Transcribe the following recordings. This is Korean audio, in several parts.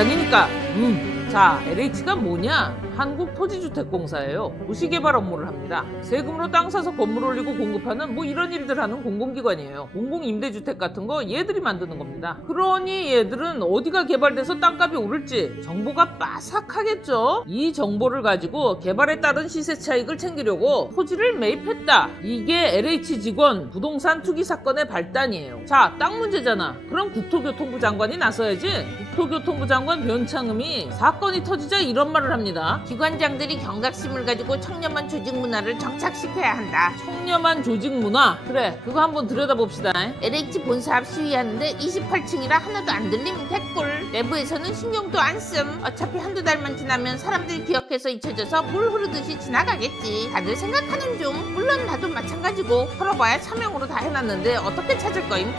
돌아다니니까. 자, LH가 뭐냐? 한국토지주택공사예요. 도시개발 업무를 합니다. 세금으로 땅 사서 건물 올리고 공급하는 뭐 이런 일들 하는 공공기관이에요. 공공임대주택 같은 거 얘들이 만드는 겁니다. 그러니 얘들은 어디가 개발돼서 땅값이 오를지 정보가 빠삭하겠죠. 이 정보를 가지고 개발에 따른 시세 차익을 챙기려고 토지를 매입했다. 이게 LH 직원 부동산 투기 사건의 발단이에요. 자, 땅 문제잖아. 그럼 국토교통부 장관이 나서야지. 국토교통부 장관 변창흠이 사건이 터지자 이런 말을 합니다. 기관장들이 경각심을 가지고 청렴한 조직 문화를 정착시켜야 한다. 청렴한 조직 문화? 그래, 그거 한번 들여다봅시다. LH 본사 앞 시위하는데 28층이라 하나도 안 들림 개꿀. 내부에서는 신경도 안 씀. 어차피 한두 달만 지나면 사람들 기억해서 잊혀져서 물 흐르듯이 지나가겠지. 다들 생각하는 중. 물론 나도 마찬가지고 털어봐야 차명으로 다 해놨는데 어떻게 찾을 거임.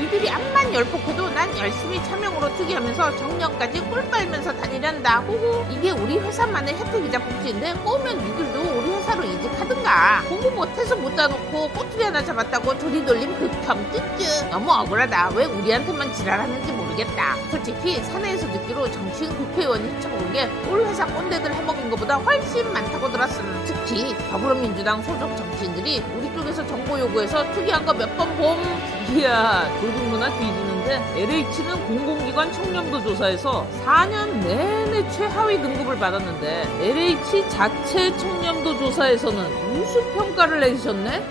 니들이 암만 열폭해도 난 열심히 차명으로 투기하면서 정년까지 꿀 빨면서 다니란다. 호호. 이게 우리 회사만의 혜택이자 복지인데 꼬우면 니들도 우리 회사로 이직하든가. 공부 못해서 못 따놓고 꼬투리 하나 잡았다고 조리돌림 극혐 쯧쯧. 너무 억울하다. 왜 우리한테만 지랄하는지 모르겠다. 솔직히 사내에서 듣기로 정치인 국회의원이 훔쳐본 게 우리 회사 꼰대들 해먹은 것보다 훨씬 많다고 들었음. 특히 더불어민주당 소속 정치인들이 우리 쪽에서 정보 요구해서 투기한 거 몇 번 봄. 이야, 조직문화 뒤지는데 LH는 공공기관 청렴도 조사에서 4년 내내 최하위 등급을 받았는데 LH 자체 청렴도 조사에서는 우수평가를 내주셨네.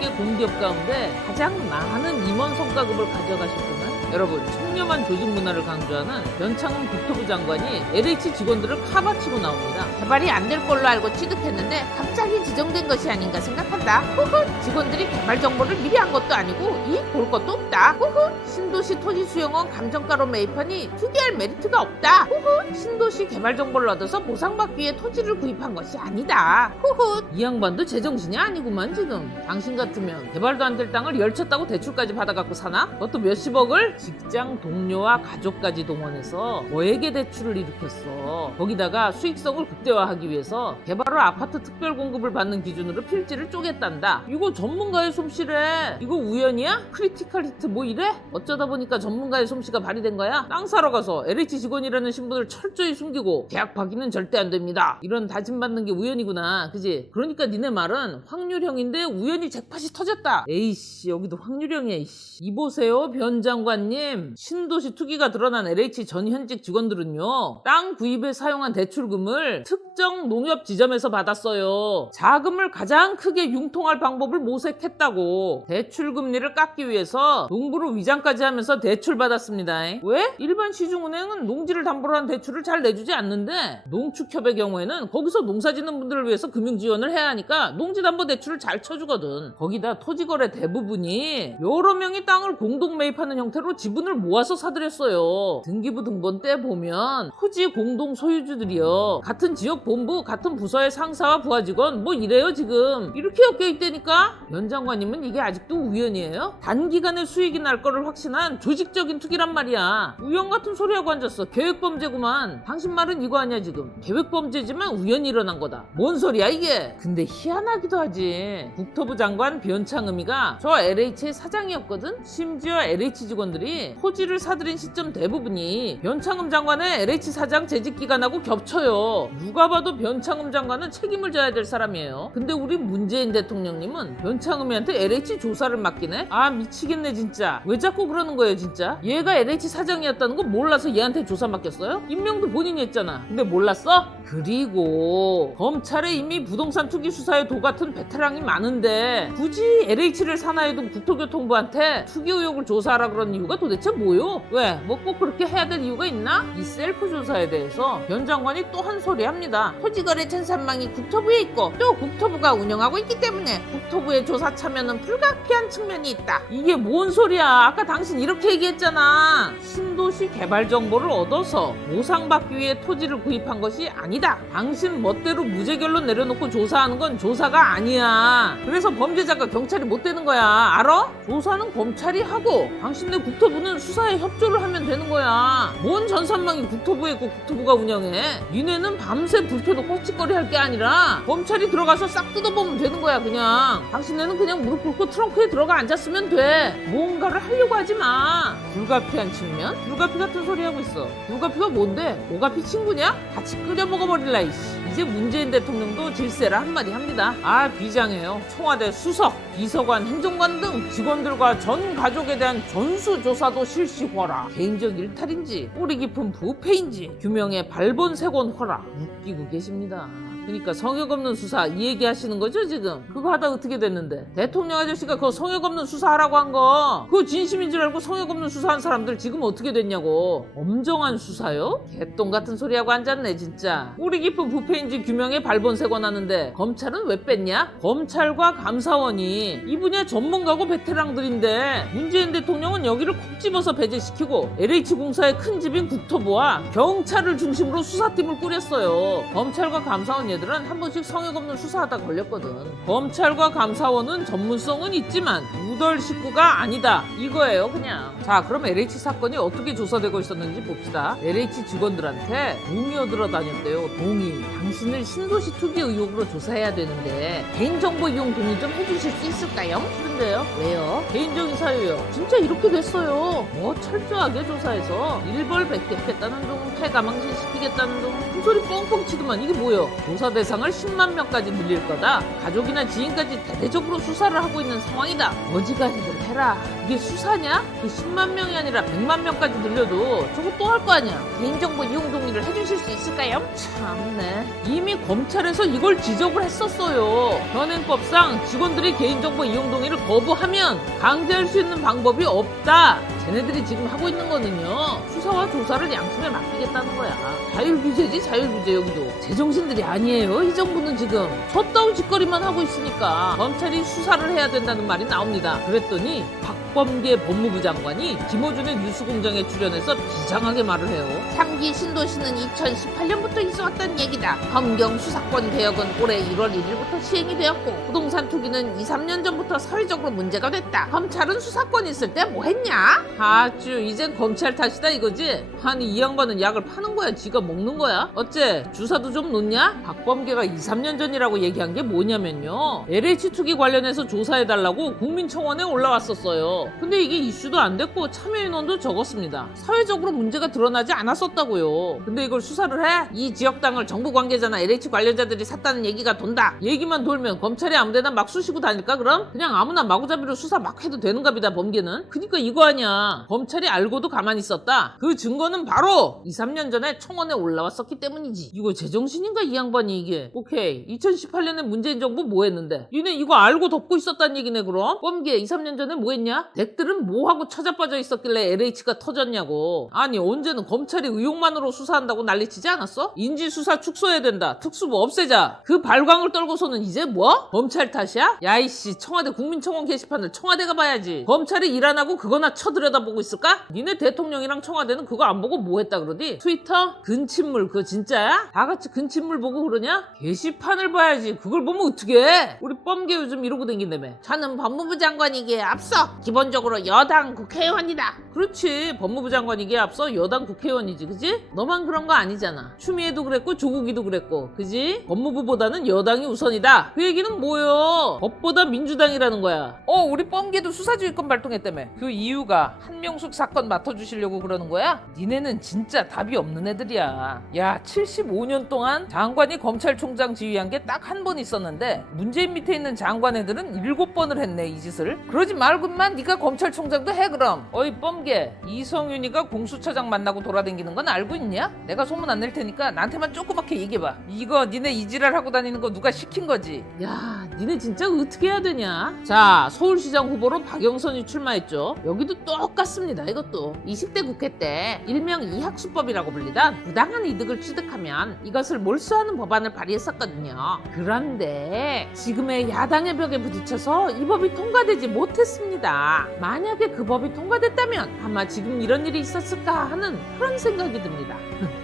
36개 공기업 가운데 가장 많은 임원 성과급을 가져가실 분은 여러분, 청렴한 조직 문화를 강조하는 변창흠 국토부 장관이 LH 직원들을 카바치고 나옵니다. 개발이 안 될 걸로 알고 취득했는데 갑자기 지정된 것이 아닌가 생각한다. 후훗. 직원들이 개발 정보를 미리 한 것도 아니고 이익 볼 것도 없다. 후훗. 신도시 토지 수용원 감정가로 매입하니 투기할 메리트가 없다. 후훗. 신도시 개발 정보를 얻어서 보상받기 위해 토지를 구입한 것이 아니다. 후훗. 이 양반도 제정신이 아니구만 지금. 당신 같으면 개발도 안 될 땅을 열쳤다고 대출까지 받아갖고 사나? 그것도 몇십억을? 직장 동료와 가족까지 동원해서 거액의 대출을 일으켰어. 거기다가 수익성을 극대화하기 위해서 개발 후 아파트 특별 공급을 받는 기준으로 필지를 쪼갰단다. 이거 전문가의 솜씨래. 이거 우연이야? 크리티컬 히트 뭐 이래? 어쩌다 보니까 전문가의 솜씨가 발휘된 거야? 땅 사러 가서 LH 직원이라는 신분을 철저히 숨기고 계약 파기는 절대 안 됩니다. 이런 다짐받는 게 우연이구나. 그지? 그러니까 니네 말은 확률형인데 우연히 잭팟이 터졌다. 에이씨, 여기도 확률형이야. 이씨. 이보세요, 변 장관님. 신도시 투기가 드러난 LH 전 현직 직원들은요, 땅 구입에 사용한 대출금을 특정 농협 지점에서 받았어요. 자금을 가장 크게 융통할 방법을 모색했다고. 대출 금리를 깎기 위해서 농부로 위장까지 하면서 대출 받았습니다. 왜? 일반 시중은행은 농지를 담보로 한 대출을 잘 내주지 않는데 농축협의 경우에는 거기서 농사 짓는 분들을 위해서 금융 지원을 해야 하니까 농지담보대출을 잘 쳐주거든. 거기다 토지거래 대부분이 여러 명이 땅을 공동 매입하는 형태로 지분을 모아서 사들였어요. 등기부 등본 때 보면 토지 공동 소유주들이요, 같은 지역 본부, 같은 부서의 상사와 부하 직원 뭐 이래요. 지금 이렇게 엮여있다니까. 변 장관님은 이게 아직도 우연이에요? 단기간에 수익이 날 거를 확신한 조직적인 투기란 말이야. 우연 같은 소리하고 앉았어. 계획범죄구만. 당신 말은 이거 아니야. 지금 계획범죄지만 우연히 일어난 거다. 뭔 소리야 이게. 근데 희한하기도 하지. 국토부 장관 변창흠이가 저 LH의 사장이었거든. 심지어 LH 직원들이 토지를 사들인 시점 대부분이 변창흠 장관의 LH 사장 재직 기간하고 겹쳐요. 누가 봐도 변창흠 장관은 책임을 져야 될 사람이에요. 근데 우리 문재인 대통령님은 변창흠이한테 LH 조사를 맡기네? 아, 미치겠네 진짜. 왜 자꾸 그러는 거예요 진짜? 얘가 LH 사장이었다는 거 몰라서 얘한테 조사 맡겼어요? 임명도 본인이 했잖아. 근데 몰랐어? 그리고 검찰에 이미 부동산 투기 수사에 도 같은 베테랑이 많은데 굳이 LH를 산하에둔 국토교통부한테 투기 의혹을 조사하라 그런 이유가 도대체 뭐요? 왜? 뭐 꼭 그렇게 해야 될 이유가 있나? 이 셀프 조사에 대해서 변 장관이 또 한 소리 합니다. 토지거래 전산망이 국토부에 있고 또 국토부가 운영하고 있기 때문에 국토부의 조사 참여는 불가피한 측면이 있다. 이게 뭔 소리야? 아까 당신 이렇게 얘기했잖아. 신도시 개발 정보를 얻어서 보상받기 위해 토지를 구입한 것이 아니다. 당신 멋대로 무죄 결론 내려놓고 조사하는 건 조사가 아니야. 그래서 범죄자가 경찰이 못 되는 거야. 알아? 조사는 검찰이 하고 당신네 국토부 국토부는 수사에 협조를 하면 되는 거야. 뭔 전산망이 국토부에 있고 국토부가 운영해? 니네는 밤새 불 켜도 헛짓거리 할 게 아니라 검찰이 들어가서 싹 뜯어보면 되는 거야. 그냥 당신네는 그냥 무릎 꿇고 트렁크에 들어가 앉았으면 돼. 뭔가를 하려고 하지 마. 불가피한 측면? 불가피 같은 소리 하고 있어. 불가피가 뭔데? 오가피 친구냐? 같이 끓여 먹어버릴라 이씨. 이제 문재인 대통령도 질세라 한마디 합니다. 아, 비장해요. 청와대 수석, 비서관, 행정관 등 직원들과 전 가족에 대한 전수조사도 실시허라. 개인적 일탈인지 뿌리 깊은 부패인지 규명에 발본색원 허라. 웃기고 계십니다. 그러니까 성역 없는 수사 이 얘기 하시는 거죠 지금? 그거 하다 어떻게 됐는데? 대통령 아저씨가 그거 성역 없는 수사하라고 한 거 그거 진심인 줄 알고 성역 없는 수사한 사람들 지금 어떻게 됐냐고. 엄정한 수사요? 개똥 같은 소리하고 앉았네 진짜. 뿌리 깊은 부패인지 규명에 발본색원 하는데 검찰은 왜 뺐냐? 검찰과 감사원이 이 분야 전문가고 베테랑들인데 문재인 대통령은 여기를 콕 집어서 배제시키고 LH공사의 큰 집인 국토부와 경찰을 중심으로 수사팀을 꾸렸어요. 검찰과 감사원 얘들은 한 번씩 성역 없는 수사하다 걸렸거든. 검찰과 감사원은 전문성은 있지만 우덜 식구가 아니다 이거예요 그냥. 자, 그럼 LH 사건이 어떻게 조사되고 있었는지 봅시다. LH 직원들한테 동의 얻으러 다녔대요. 동의. 당신을 신도시 투기 의혹으로 조사해야 되는데 개인정보 이용 동의 좀 해주실 수 있을까요? 그런데요. 왜요? 개인적인 사유요. 진짜 이렇게 됐어요. 뭐 철저하게 조사해서 일벌 백개했다는 둥, 폐가망신 시키겠다는 둥, 큰 소리 뻥뻥 치더만. 이게 뭐예요? 조사 대상을 10만 명까지 늘릴 거다. 가족이나 지인까지 대대적으로 수사를 하고 있는 상황이다. 어지간히들 해라. 이게 수사냐? 그 10만 명이 아니라 100만 명까지 늘려도 저거 또 할 거 아니야. 개인정보 이용 동의를 해주실 수 있을까요? 참네. 이미 검찰에서 이걸 지적을 했었어요. 현행법상 직원들이 개인정보 이용 동의를 거부하면 강제할 수 있는 방법이 없다. 쟤네들이 지금 하고 있는 거는요, 수사와 조사를 양심에 맡기겠다는 거야. 자율규제지 자율규제. 여기도 제정신들이 아니에요. 이 정부는 지금 쳤다운 짓거리만 하고 있으니까 검찰이 수사를 해야 된다는 말이 나옵니다. 그랬더니 박범계 법무부 장관이 김어준의 뉴스공장에 출연해서 비장하게 말을 해요. 3기 신도시는 2018년부터 있어왔던 얘기다. 검경 수사권 개혁은 올해 1월 1일부터 시행이 되었고 부동산 투기는 2, 3년 전부터 사회적으로 문제가 됐다. 검찰은 수사권 있을 때 뭐 했냐? 아쭈, 이젠 검찰 탓이다 이거지? 아니 이 양반은 약을 파는 거야? 지가 먹는 거야? 어째 주사도 좀 놓냐? 박범계가 2, 3년 전이라고 얘기한 게 뭐냐면요, LH 투기 관련해서 조사해달라고 국민청원에 올라왔었어요. 근데 이게 이슈도 안 됐고 참여인원도 적었습니다. 사회적으로 문제가 드러나지 않았었다고요. 근데 이걸 수사를 해? 이 지역 땅을 정부 관계자나 LH 관련자들이 샀다는 얘기가 돈다. 얘기만 돌면 검찰이 아무데나 막 쑤시고 다닐까 그럼? 그냥 아무나 마구잡이로 수사 막 해도 되는갑니다 범계는. 그니까 이거 아니야. 검찰이 알고도 가만히 있었다. 그 증거는 바로 2, 3년 전에 청원에 올라왔었기 때문이지. 이거 제정신인가 이 양반이 이게. 오케이, 2018년에 문재인 정부 뭐 했는데 니네 이거 알고 덮고 있었단 얘기네. 그럼 범계 2, 3년 전에 뭐 했냐? 댁들은 뭐하고 처자빠져 있었길래 LH가 터졌냐고. 아니 언제는 검찰이 의혹만으로 수사한다고 난리치지 않았어? 인지수사 축소해야 된다. 특수부 없애자. 그 발광을 떨고서는 이제 뭐? 검찰 탓이야? 야이씨, 청와대 국민청원 게시판을 청와대가 봐야지. 검찰이 일 안 하고 그거나 쳐들여다보고 있을까? 니네 대통령이랑 청와대는 그거 안 보고 뭐 했다 그러디? 트위터? 근친물 그거 진짜야? 다 같이 근친물 보고 그러냐? 게시판을 봐야지. 그걸 보면 어떻게 해? 우리 뻔게 요즘 이러고 댕긴다며. 저는 법무부 장관이기에 앞서 기본적으로 여당 국회의원이다. 그렇지, 법무부 장관이기에 앞서 여당 국회의원이지, 그지? 너만 그런 거 아니잖아. 추미애도 그랬고 조국이도 그랬고, 그지? 법무부보다는 여당이 우선이다. 그 얘기는 뭐요? 법보다 민주당이라는 거야. 우리 뻔게도 수사지휘권 발동했다며. 그 이유가 한명숙 사건 맡아주시려고 그러는 거야? 니네는 진짜 답이 없는 애들이야. 야, 75년 동안 장관이 검찰총장 지휘한 게 딱 한 번 있었는데 문재인 밑에 있는 장관 애들은 7번을 했네 이 짓을. 그러지 말고만 네가 검찰총장도 해 그럼. 어이 뻔게, 이성윤이가 공수처장 만나고 돌아다니는 건 알고 있냐? 내가 소문 안 낼 테니까 나한테만 조그맣게 얘기해봐. 이거 니네 이지랄 하고 다니는 거 누가 시킨 거지? 야, 니네 진짜 어떻게 해야 되냐? 자, 서울시장 후보로 박영선이 출마했죠. 여기도 똑같습니다. 이것도 20대 국회 때 일명 이학수법이라고 불리던 부당한 이득을 취득하면 이것을 몰수하는 법안을 발의했었거든요. 그런데 지금의 야당의 벽에 부딪혀서 이 법이 통과되지 못했습니다. 만약에 그 법이 통과됐다면 아마 지금 이런 일이 있었을까 하는 그런 생각이 듭니다.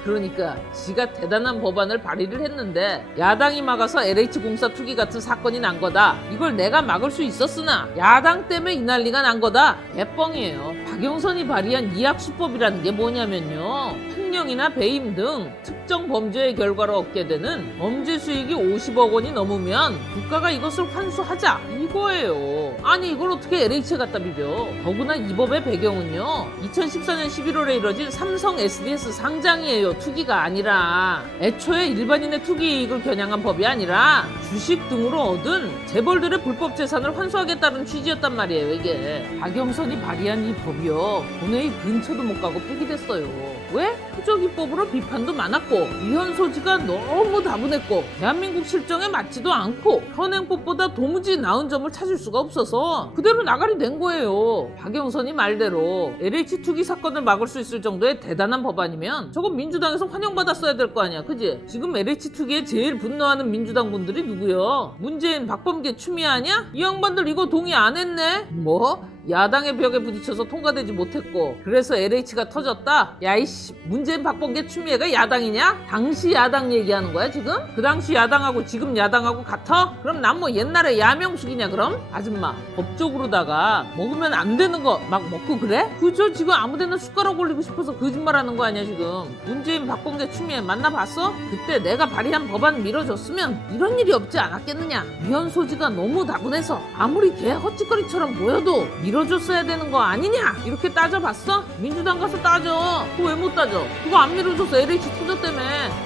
그러니까 지가 대단한 법안을 발의를 했는데 야당이 막아서 LH공사 투기 같은 사건이 난 거다. 이걸 내가 막을 수 있었으나 야당 때문에 이 난리가 난 거다. 개뻥이에요. 박영선이 발의한 이학수법이라는 게 뭐냐면요, 횡령이나 배임 등 특정 범죄의 결과로 얻게 되는 범죄 수익이 50억 원이 넘으면 국가가 이것을 환수하자, 이거예요. 아니 이걸 어떻게 LH에 갖다 비벼. 더구나 이 법의 배경은요, 2014년 11월에 이뤄진 삼성 SDS 상장이에요. 투기가 아니라. 애초에 일반인의 투기 이익을 겨냥한 법이 아니라 주식 등으로 얻은 재벌들의 불법 재산을 환수하겠다는 취지였단 말이에요. 이게 박영선이 발의한 이 법이요, 본회의 근처도 못 가고 폐기됐어요. 왜? 투적입법으로 비판도 많았고 위헌 소지가 너무 다분했고 대한민국 실정에 맞지도 않고 현행법보다 도무지 나은 점을 찾을 수가 없어서 그대로 나가리 된 거예요. 박영선이 말대로 LH 투기 사건을 막을 수 있을 정도의 대단한 법안이면 저거 민주당에서 환영받았어야 될 거 아니야, 그지? 지금 LH 투기에 제일 분노하는 민주당 분들이 누구요? 문재인, 박범계, 추미애 아니야? 이 양반들 이거 동의 안 했네? 뭐? 야당의 벽에 부딪혀서 통과되지 못했고 그래서 LH가 터졌다? 야이씨, 문재인, 박범계, 추미애가 야당이냐? 당시 야당 얘기하는 거야 지금? 그 당시 야당하고 지금 야당하고 같아? 그럼 난 뭐 옛날에 야명숙이냐 그럼? 아줌마, 법적으로다가 먹으면 안 되는 거 막 먹고 그래? 그저 지금 아무데나 숟가락 올리고 싶어서 거짓말하는 거 아니야 지금? 문재인, 박범계, 추미애 만나봤어? 그때 내가 발의한 법안 밀어줬으면 이런 일이 없지 않았겠느냐? 위헌 소지가 너무 다분해서 아무리 개 헛짓거리처럼 보여도 밀어줬어야 되는 거 아니냐? 이렇게 따져봤어? 민주당 가서 따져. 그거 왜 못 따져? 그거 안 밀어줘서 LH 터졌다며.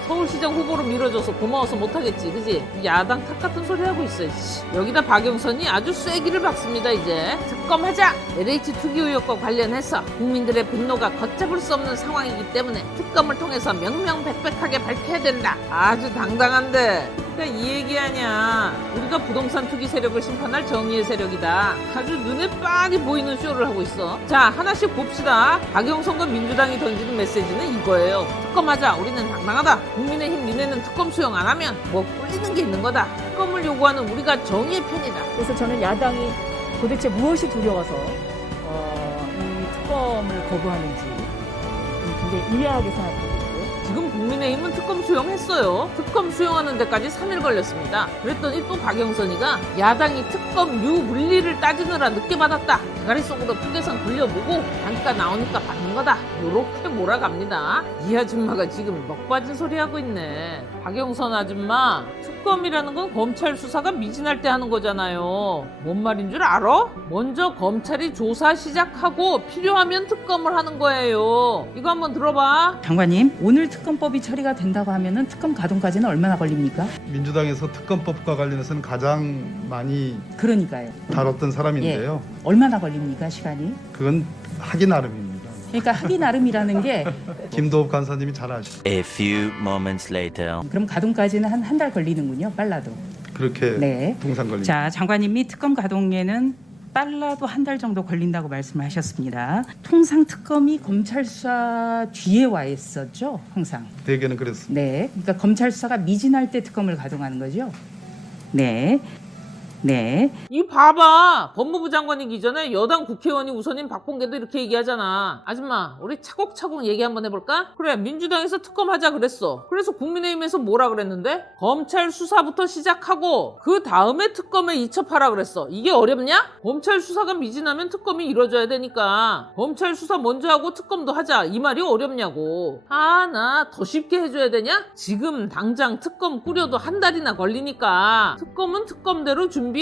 서울시장 후보로 밀어줘서 고마워서 못하겠지, 그지? 야당 탓 같은 소리 하고 있어. 여기다 박영선이 아주 쐐기를 박습니다. 이제 특검하자. LH 투기 의혹과 관련해서 국민들의 분노가 걷잡을 수 없는 상황이기 때문에 특검을 통해서 명명백백하게 밝혀야 된다. 아주 당당한데 그러니까 이 얘기 아니야. 우리가 부동산 투기 세력을 심판할 정의의 세력이다. 아주 눈에 빤히 보이는 쇼를 하고 있어. 자, 하나씩 봅시다. 박영선과 민주당이 던지는 메시지는 이거예요. 특검하자. 우리는 당당하다. 국민의힘 니네는 특검 수용 안 하면 뭐 꿀리는 게 있는 거다. 특검을 요구하는 우리가 정의의 편이다. 그래서 저는 야당이 도대체 무엇이 두려워서 이 특검을 거부하는지 굉장히 의아하게 생각합니다. 지금 국민의힘은 특검 수용했어요. 특검 수용하는 데까지 3일 걸렸습니다. 그랬더니 또 박영선이가 야당이 특검 유불리를 따지느라 늦게 받았다. 대가리 속으로 풍계상 굴려보고 단가 나오니까 받는 거다. 요렇게 몰아갑니다. 이 아줌마가 지금 넋 빠진 소리 하고 있네. 박영선 아줌마, 특검이라는 건 검찰 수사가 미진할 때 하는 거잖아요. 뭔 말인 줄 알아? 먼저 검찰이 조사 시작하고 필요하면 특검을 하는 거예요. 이거 한번 들어봐. 장관님, 오늘 특검법이 처리가 된다고 하면은 특검 가동까지는 얼마나 걸립니까? 민주당에서 특검법과 관련해서는 가장 많이 그러니까요. 다뤘던 사람인데요. 얼마나 걸립니까, 시간이? 그건 하기 나름입니다. 그러니까 하기 나름이라는 게 김도읍 간사님이 잘 아시죠. A few moments later. 그럼 가동까지는 한 달 걸리는군요, 빨라도. 그렇게 네. 동상 걸립니다. 자, 장관님이 특검 가동에는 빨라도 한 달 정도 걸린다고 말씀하셨습니다. 통상 특검이 검찰 수사 뒤에 와 있었죠, 항상. 대개는 그랬습니다. 네, 그러니까 검찰 수사가 미진할 때 특검을 가동하는 거죠. 네. 네. 이 봐봐. 법무부 장관이기 전에 여당 국회의원이 우선인 박범계도 이렇게 얘기하잖아. 아줌마, 우리 차곡차곡 얘기 한번 해볼까? 그래, 민주당에서 특검하자 그랬어. 그래서 국민의힘에서 뭐라 그랬는데? 검찰 수사부터 시작하고 그 다음에 특검에 이첩하라 그랬어. 이게 어렵냐? 검찰 수사가 미진하면 특검이 이뤄져야 되니까 검찰 수사 먼저 하고 특검도 하자. 이 말이 어렵냐고. 아, 나 더 쉽게 해줘야 되냐? 지금 당장 특검 꾸려도 한 달이나 걸리니까 특검은 특검대로 준비하고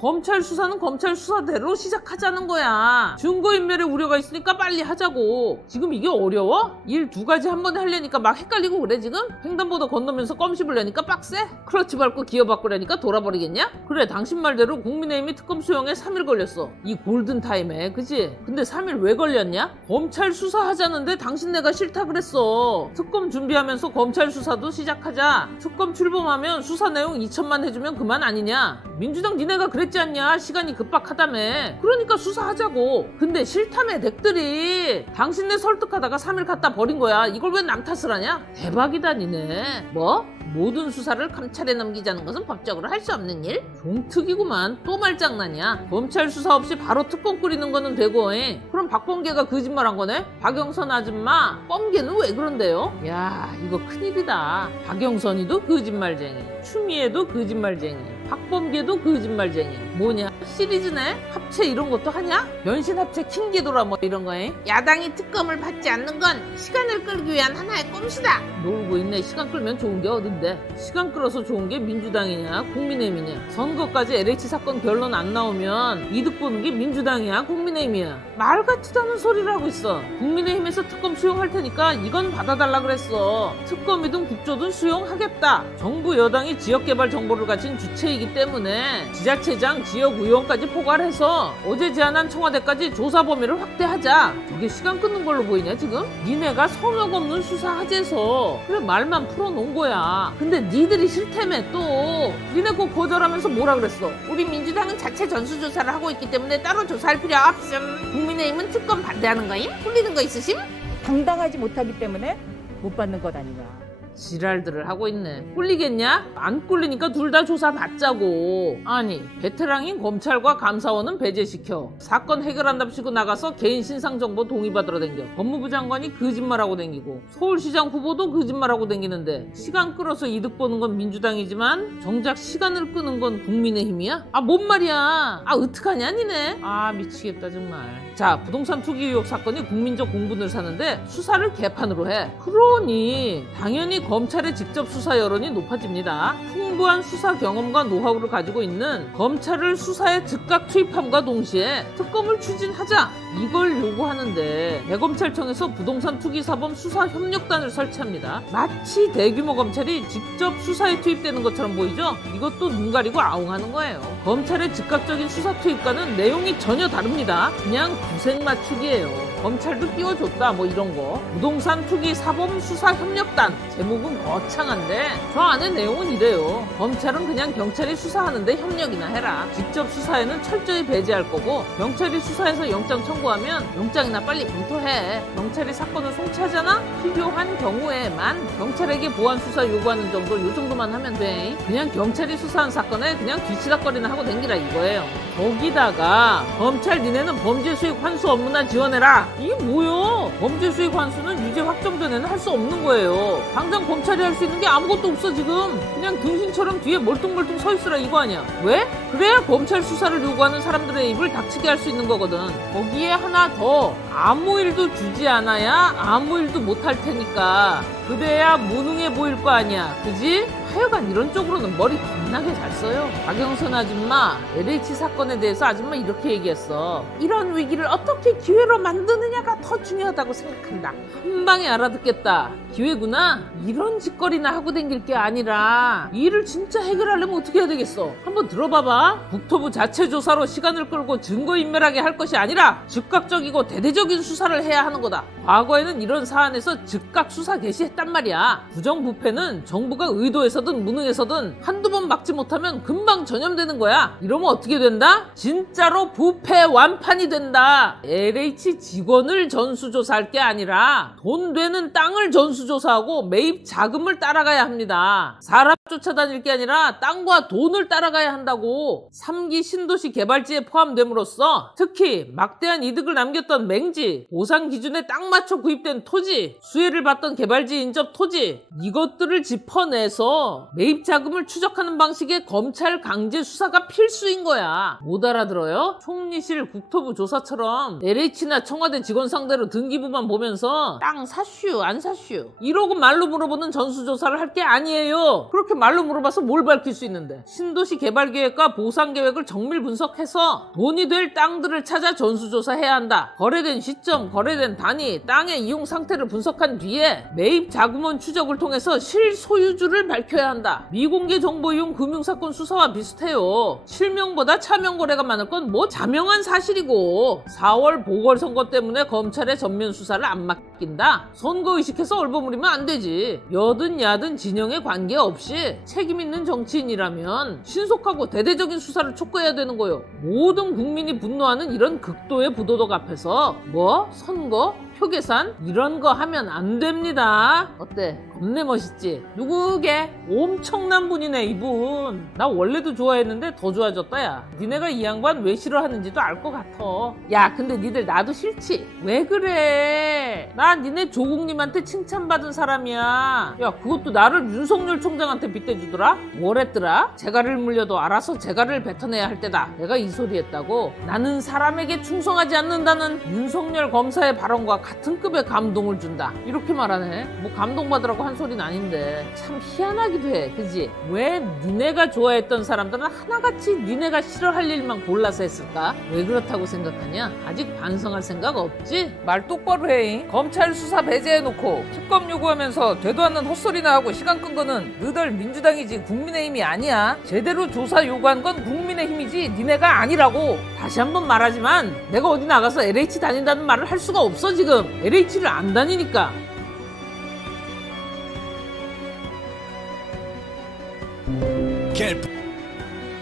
검찰 수사는 검찰 수사대로 시작하자는 거야. 증거인멸의 우려가 있으니까 빨리 하자고. 지금 이게 어려워? 일 두 가지 한 번에 하려니까 막 헷갈리고 그래 지금? 횡단보도 건너면서 껌 씹으려니까 빡세? 크러치 밟고 기어 바꾸려니까 돌아버리겠냐? 그래, 당신 말대로 국민의힘이 특검 수용에 3일 걸렸어. 이 골든타임에, 그치? 근데 3일 왜 걸렸냐? 검찰 수사하자는데 당신네가 싫다 그랬어. 특검 준비하면서 검찰 수사도 시작하자. 특검 출범하면 수사 내용 2천만 해주면 그만 아니냐? 민주당 니네가 그랬지 않냐? 시간이 급박하다며. 그러니까 수사하자고. 근데 싫다며 댁들이. 당신네 설득하다가 3일 갖다 버린 거야. 이걸 왜 남 탓을 하냐? 대박이다 니네. 뭐? 모든 수사를 감찰에 넘기자는 것은 법적으로 할 수 없는 일? 종특이구만. 또 말장난이야. 검찰 수사 없이 바로 특검 꾸리는 거는 되고 그럼 박범계가 거짓말한 거네? 박영선 아줌마 뻔계는 왜 그런데요? 야 이거 큰일이다. 박영선이도 거짓말쟁이, 추미애도 거짓말쟁이, 박범계도 거짓말쟁이. 뭐냐? 시리즈네? 합체 이런 것도 하냐? 변신 합체 킹기도라 뭐 이런 거에? 야당이 특검을 받지 않는 건 시간을 끌기 위한 하나의 꼼수다. 놀고 있네. 시간 끌면 좋은 게 어딘데? 시간 끌어서 좋은 게 민주당이냐 국민의힘이냐? 선거까지 LH 사건 결론 안 나오면 이득 보는 게 민주당이야 국민의힘이야? 말 같지도 않은 소리를 하고 있어. 국민의힘에서 특검 수용할 테니까 이건 받아달라 그랬어. 특검이든 국조든 수용하겠다. 정부 여당이 지역개발 정보를 가진 주체이기 때문에 지자체장, 지역의원까지 포괄해서 어제 제안한 청와대까지 조사 범위를 확대하자. 이게 시간 끊는 걸로 보이냐 지금? 니네가 성역 없는 수사 하재서 그래 말만 풀어놓은 거야. 근데 니들이 싫다며 또. 니네 거 거절하면서 뭐라 그랬어? 우리 민주당은 자체 전수조사를 하고 있기 때문에 따로 조사할 필요 없음. 국민의힘은 특검 반대하는 거임? 풀리는 거 있으심? 당당하지 못하기 때문에 못 받는 것 아니냐. 지랄들을 하고 있네. 꿀리겠냐? 안 꿀리니까 둘 다 조사 받자고. 아니 베테랑인 검찰과 감사원은 배제시켜 사건 해결한답시고 나가서 개인 신상정보 동의받으러 댕겨. 법무부 장관이 거짓말하고 댕기고 서울시장 후보도 거짓말하고 댕기는데 시간 끌어서 이득 보는 건 민주당이지만 정작 시간을 끄는 건 국민의힘이야? 아 뭔 말이야. 아 어떡하냐 니네. 아 미치겠다 정말. 자 부동산 투기 의혹 사건이 국민적 공분을 사는데 수사를 개판으로 해. 그러니 당연히 검찰의 직접 수사 여론이 높아집니다. 풍부한 수사 경험과 노하우를 가지고 있는 검찰을 수사에 즉각 투입함과 동시에 특검을 추진하자 이걸 요구하는데 대검찰청에서 부동산 투기 사범 수사 협력단을 설치합니다. 마치 대규모 검찰이 직접 수사에 투입되는 것처럼 보이죠? 이것도 눈 가리고 아웅하는 거예요. 검찰의 즉각적인 수사 투입과는 내용이 전혀 다릅니다. 그냥 구색 맞추기예요. 검찰도 끼워줬다 뭐 이런 거. 부동산 투기 사범 수사 협력단 제목은 거창한데 저 안에 내용은 이래요. 검찰은 그냥 경찰이 수사하는데 협력이나 해라. 직접 수사에는 철저히 배제할 거고 경찰이 수사해서 영장 청구하면 영장이나 빨리 검토해. 경찰이 사건을 송치하잖아? 필요한 경우에만 경찰에게 보안 수사 요구하는 정도 요 정도만 하면 돼. 그냥 경찰이 수사한 사건에 그냥 뒤치다거리나 하고 댕기라 이거예요. 거기다가 검찰 니네는 범죄 수익 환수 업무나 지원해라. 이게 뭐요? 범죄 수익 환수는 유죄 확정된 애는 할 수 없는 거예요. 당장 검찰이 할 수 있는 게 아무것도 없어 지금. 그냥 등신처럼 뒤에 멀뚱멀뚱 서 있으라 이거 아니야. 왜? 그래야 검찰 수사를 요구하는 사람들의 입을 닥치게 할 수 있는 거거든. 거기에 하나 더. 아무 일도 주지 않아야 아무 일도 못할 테니까 그래야 무능해 보일 거 아니야. 그지? 하여간 이런 쪽으로는 머리 겁나게 잘 써요. 박영선 아줌마 LH 사건에 대해서 아줌마 이렇게 얘기했어. 이런 위기를 어떻게 기회로 만드느냐가 더 중요하다고 생각한다. 한 방에 알아듣겠다. 기회구나. 이런 짓거리나 하고 댕길 게 아니라 이 일을 진짜 해결하려면 어떻게 해야 되겠어. 한번 들어봐봐. 국토부 자체 조사로 시간을 끌고 증거인멸하게 할 것이 아니라 즉각적이고 대대적인 수사를 해야 하는 거다. 과거에는 이런 사안에서 즉각 수사 개시했단 말이야. 부정부패는 정부가 의도해서든 무능해서든 한두 번 막지 못하면 금방 전염되는 거야. 이러면 어떻게 된다? 진짜로 부패 완판이 된다. LH 직원을 전수조사할 게 아니라 돈 되는 땅을 전수조사하고 매입 자금을 따라가야 합니다. 사람 쫓아다닐 게 아니라 땅과 돈을 따라가야 한다고. 3기 신도시 개발지에 포함됨으로써 특히 막대한 이득을 남겼던 맹지, 보상 기준에 딱 맞춰 구입된 토지, 수혜를 받던 개발지 인접 토지, 이것들을 짚어내서 매입 자금을 추적하는 방식의 검찰 강제 수사가 필수인 거야. 못 알아들어요? 총리실 국토부 조사처럼 LH나 청와대 직원 상대로 등기부만 보면서 땅 사슈 안 사슈 이러고 말로 물어보는 전수조사를 할 게 아니에요. 그렇게 말로 물어봐서 뭘 밝힐 수 있는데. 신도시 개발계획과 보상계획을 정밀 분석해서 돈이 될 땅들을 찾아 전수조사해야 한다. 거래된 시점, 거래된 단위, 땅의 이용 상태를 분석한 뒤에 매입 자금원 추적을 통해서 실소유주를 밝혀야 한다. 미공개 정보 이용 금융사건 수사와 비슷해요. 실명보다 차명 거래가 많을 건 뭐 자명한 사실이고. 4월 보궐선거 때문에 검찰의 전면 수사를 안 맡긴다. 선거의식해서 얼버무리면 안 되지. 여든 야든 진영에 관계없이 책임있는 정치인이라면 신속하고 대대적인 수사를 촉구해야 되는 거요. 모든 국민이 분노하는 이런 극도의 부도덕 앞에서 뭐 선거? 발표 계산? 이런 거 하면 안 됩니다. 어때? 겁내 멋있지? 누구게? 엄청난 분이네 이분. 나 원래도 좋아했는데 더 좋아졌다 야. 니네가 이 양반 왜 싫어하는지도 알 것 같아. 야 근데 니들 나도 싫지? 왜 그래? 나 니네 조국님한테 칭찬받은 사람이야. 야 그것도 나를 윤석열 총장한테 빗대주더라? 뭐랬더라? 재갈을 물려도 알아서 재갈을 뱉어내야 할 때다. 내가 이 소리 했다고? 나는 사람에게 충성하지 않는다는 윤석열 검사의 발언과 같은 급의 감동을 준다. 이렇게 말하네. 뭐 감동받으라고 한 소리는 아닌데 참 희한하기도 해. 그지? 왜 니네가 좋아했던 사람들은 하나같이 니네가 싫어할 일만 골라서 했을까? 왜 그렇다고 생각하냐? 아직 반성할 생각 없지? 말 똑바로 해. 검찰 수사 배제해놓고 특검 요구하면서 되도 않는 헛소리나 하고 시간 끈 거는 너들 민주당이지 국민의힘이 아니야. 제대로 조사 요구한 건 국민의힘이지 니네가 아니라고. 다시 한번 말하지만 내가 어디 나가서 LH 다닌다는 말을 할 수가 없어. 지금 LH를 안 다니니까.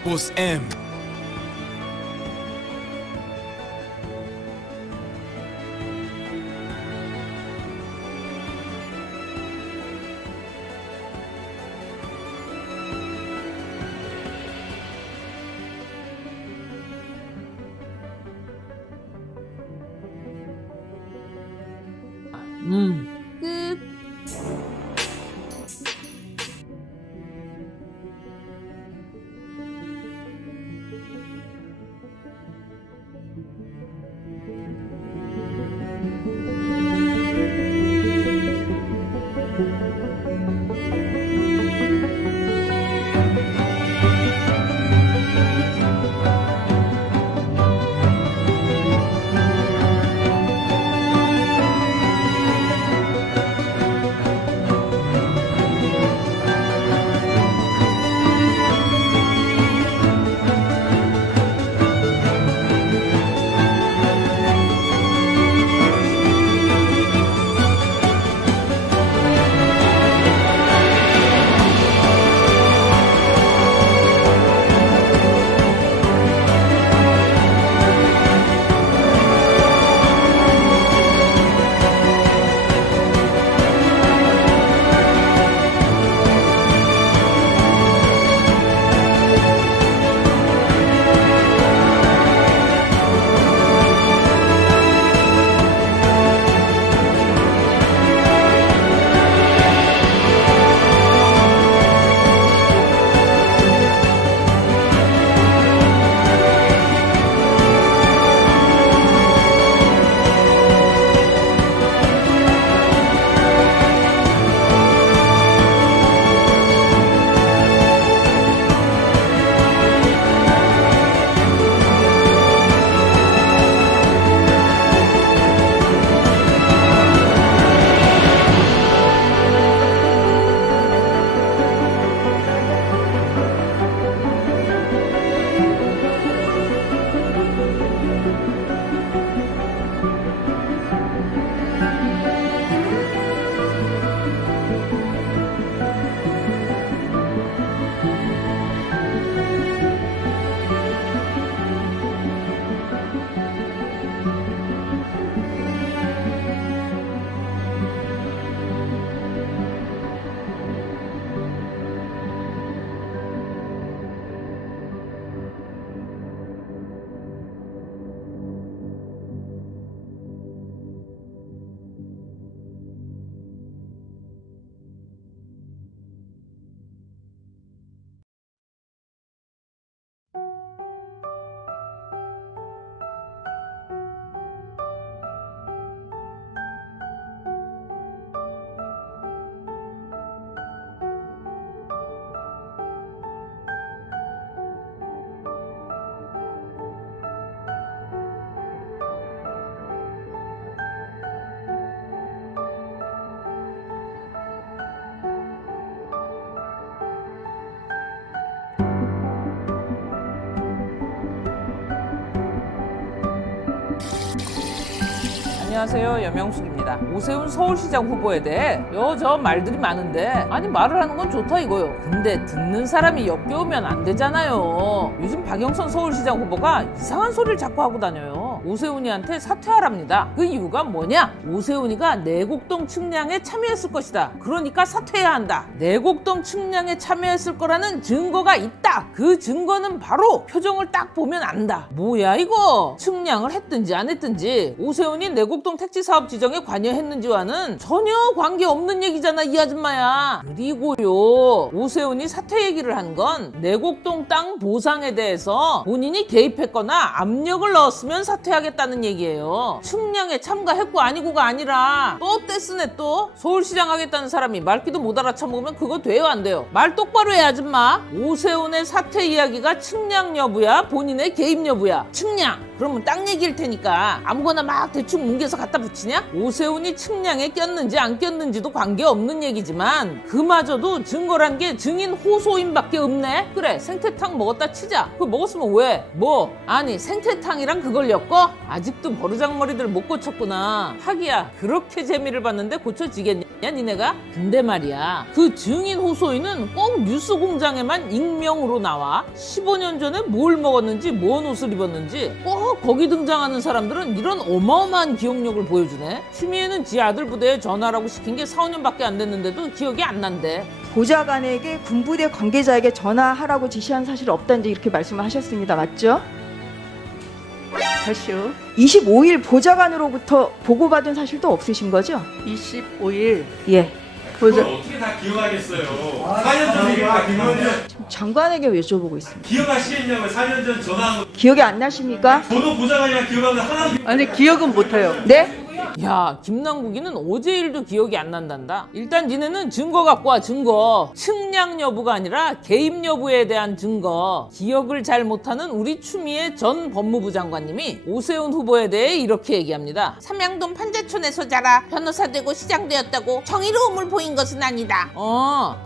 Boss M. 끝. 안녕하세요, 여명숙입니다. 오세훈 서울시장 후보에 대해 여저 말들이 많은데, 아니 말을 하는 건 좋다 이거요. 근데 듣는 사람이 역겨우면 안 되잖아요. 요즘 박영선 서울시장 후보가 이상한 소리를 자꾸 하고 다녀요. 오세훈이한테 사퇴하랍니다. 그 이유가 뭐냐? 오세훈이가 내곡동 측량에 참여했을 것이다. 그러니까 사퇴해야 한다. 내곡동 측량에 참여했을 거라는 증거가 있다. 그 증거는 바로 표정을 딱 보면 안다. 뭐야 이거? 측량을 했든지 안 했든지 오세훈이 내곡동 택지 사업 지정에 관여했는지와는 전혀 관계없는 얘기잖아 이 아줌마야. 그리고요, 오세훈이 사퇴 얘기를 한 건 내곡동 땅 보상에 대해서 본인이 개입했거나 압력을 넣었으면 사퇴하겠다는 얘기예요. 측량에 참가했고 아니고가 아니라 또 떼쓰네. 또 서울시장 하겠다는 사람이 말귀도 못 알아쳐먹으면 그거 돼요 안 돼요? 말 똑바로 해 아줌마. 오세훈의 사퇴 이야기가 측량 여부야 본인의 개입 여부야? 측량 그러면 땅 얘기일 테니까 아무거나 막 대충 뭉개서 갖다 붙이냐? 오세훈이 측량에 꼈는지 안 꼈는지도 관계없는 얘기지만 그마저도 증거란 게 증인 호소인밖에 없네. 그래 생태탕 먹었다 치자. 그거 먹었으면 왜? 뭐? 아니 생태탕이랑 그걸 엮어? 아직도 버르장머리들 못 고쳤구나. 하기야 그렇게 재미를 봤는데 고쳐지겠냐 니네가? 근데 말이야 그 증인 호소인은 꼭 뉴스공장에만 익명으로 나와 15년 전에 뭘 먹었는지 뭔 옷을 입었는지 꼭 거기 등장하는 사람들은 이런 어마어마한 기억력을 보여주네. 추미애는 지 아들 부대에 전화라고 시킨 게 4, 5년밖에 안 됐는데도 기억이 안 난대. 보좌관에게 군부대 관계자에게 전화하라고 지시한 사실 없다는데 이렇게 말씀을 하셨습니다. 맞죠? 다시요. 25일 보좌관으로부터 보고받은 사실도 없으신 거죠? 25일. 예. 보좌. 어떻게 다 기억하겠어요? 4년 전 얘기를 다 기억하냐? 장관에게 여쭤보고 있습니다. 기억하시겠냐고요? 4년 전 전화한 거. 기억이 안 나십니까? 저도 보좌관이랑 기억하는 거 하나도 아니 기억은 못해요. 네? 야 김남국이는 어제 일도 기억이 안 난단다. 일단 니네는 증거 갖고 와. 증거. 측량 여부가 아니라 개입 여부에 대한 증거. 기억을 잘 못하는 우리 추미애 전 법무부 장관님이 오세훈 후보에 대해 이렇게 얘기합니다. 삼양동 판자촌에서 자라 변호사 되고 시장 되었다고 정의로움을 보인 것은 아니다.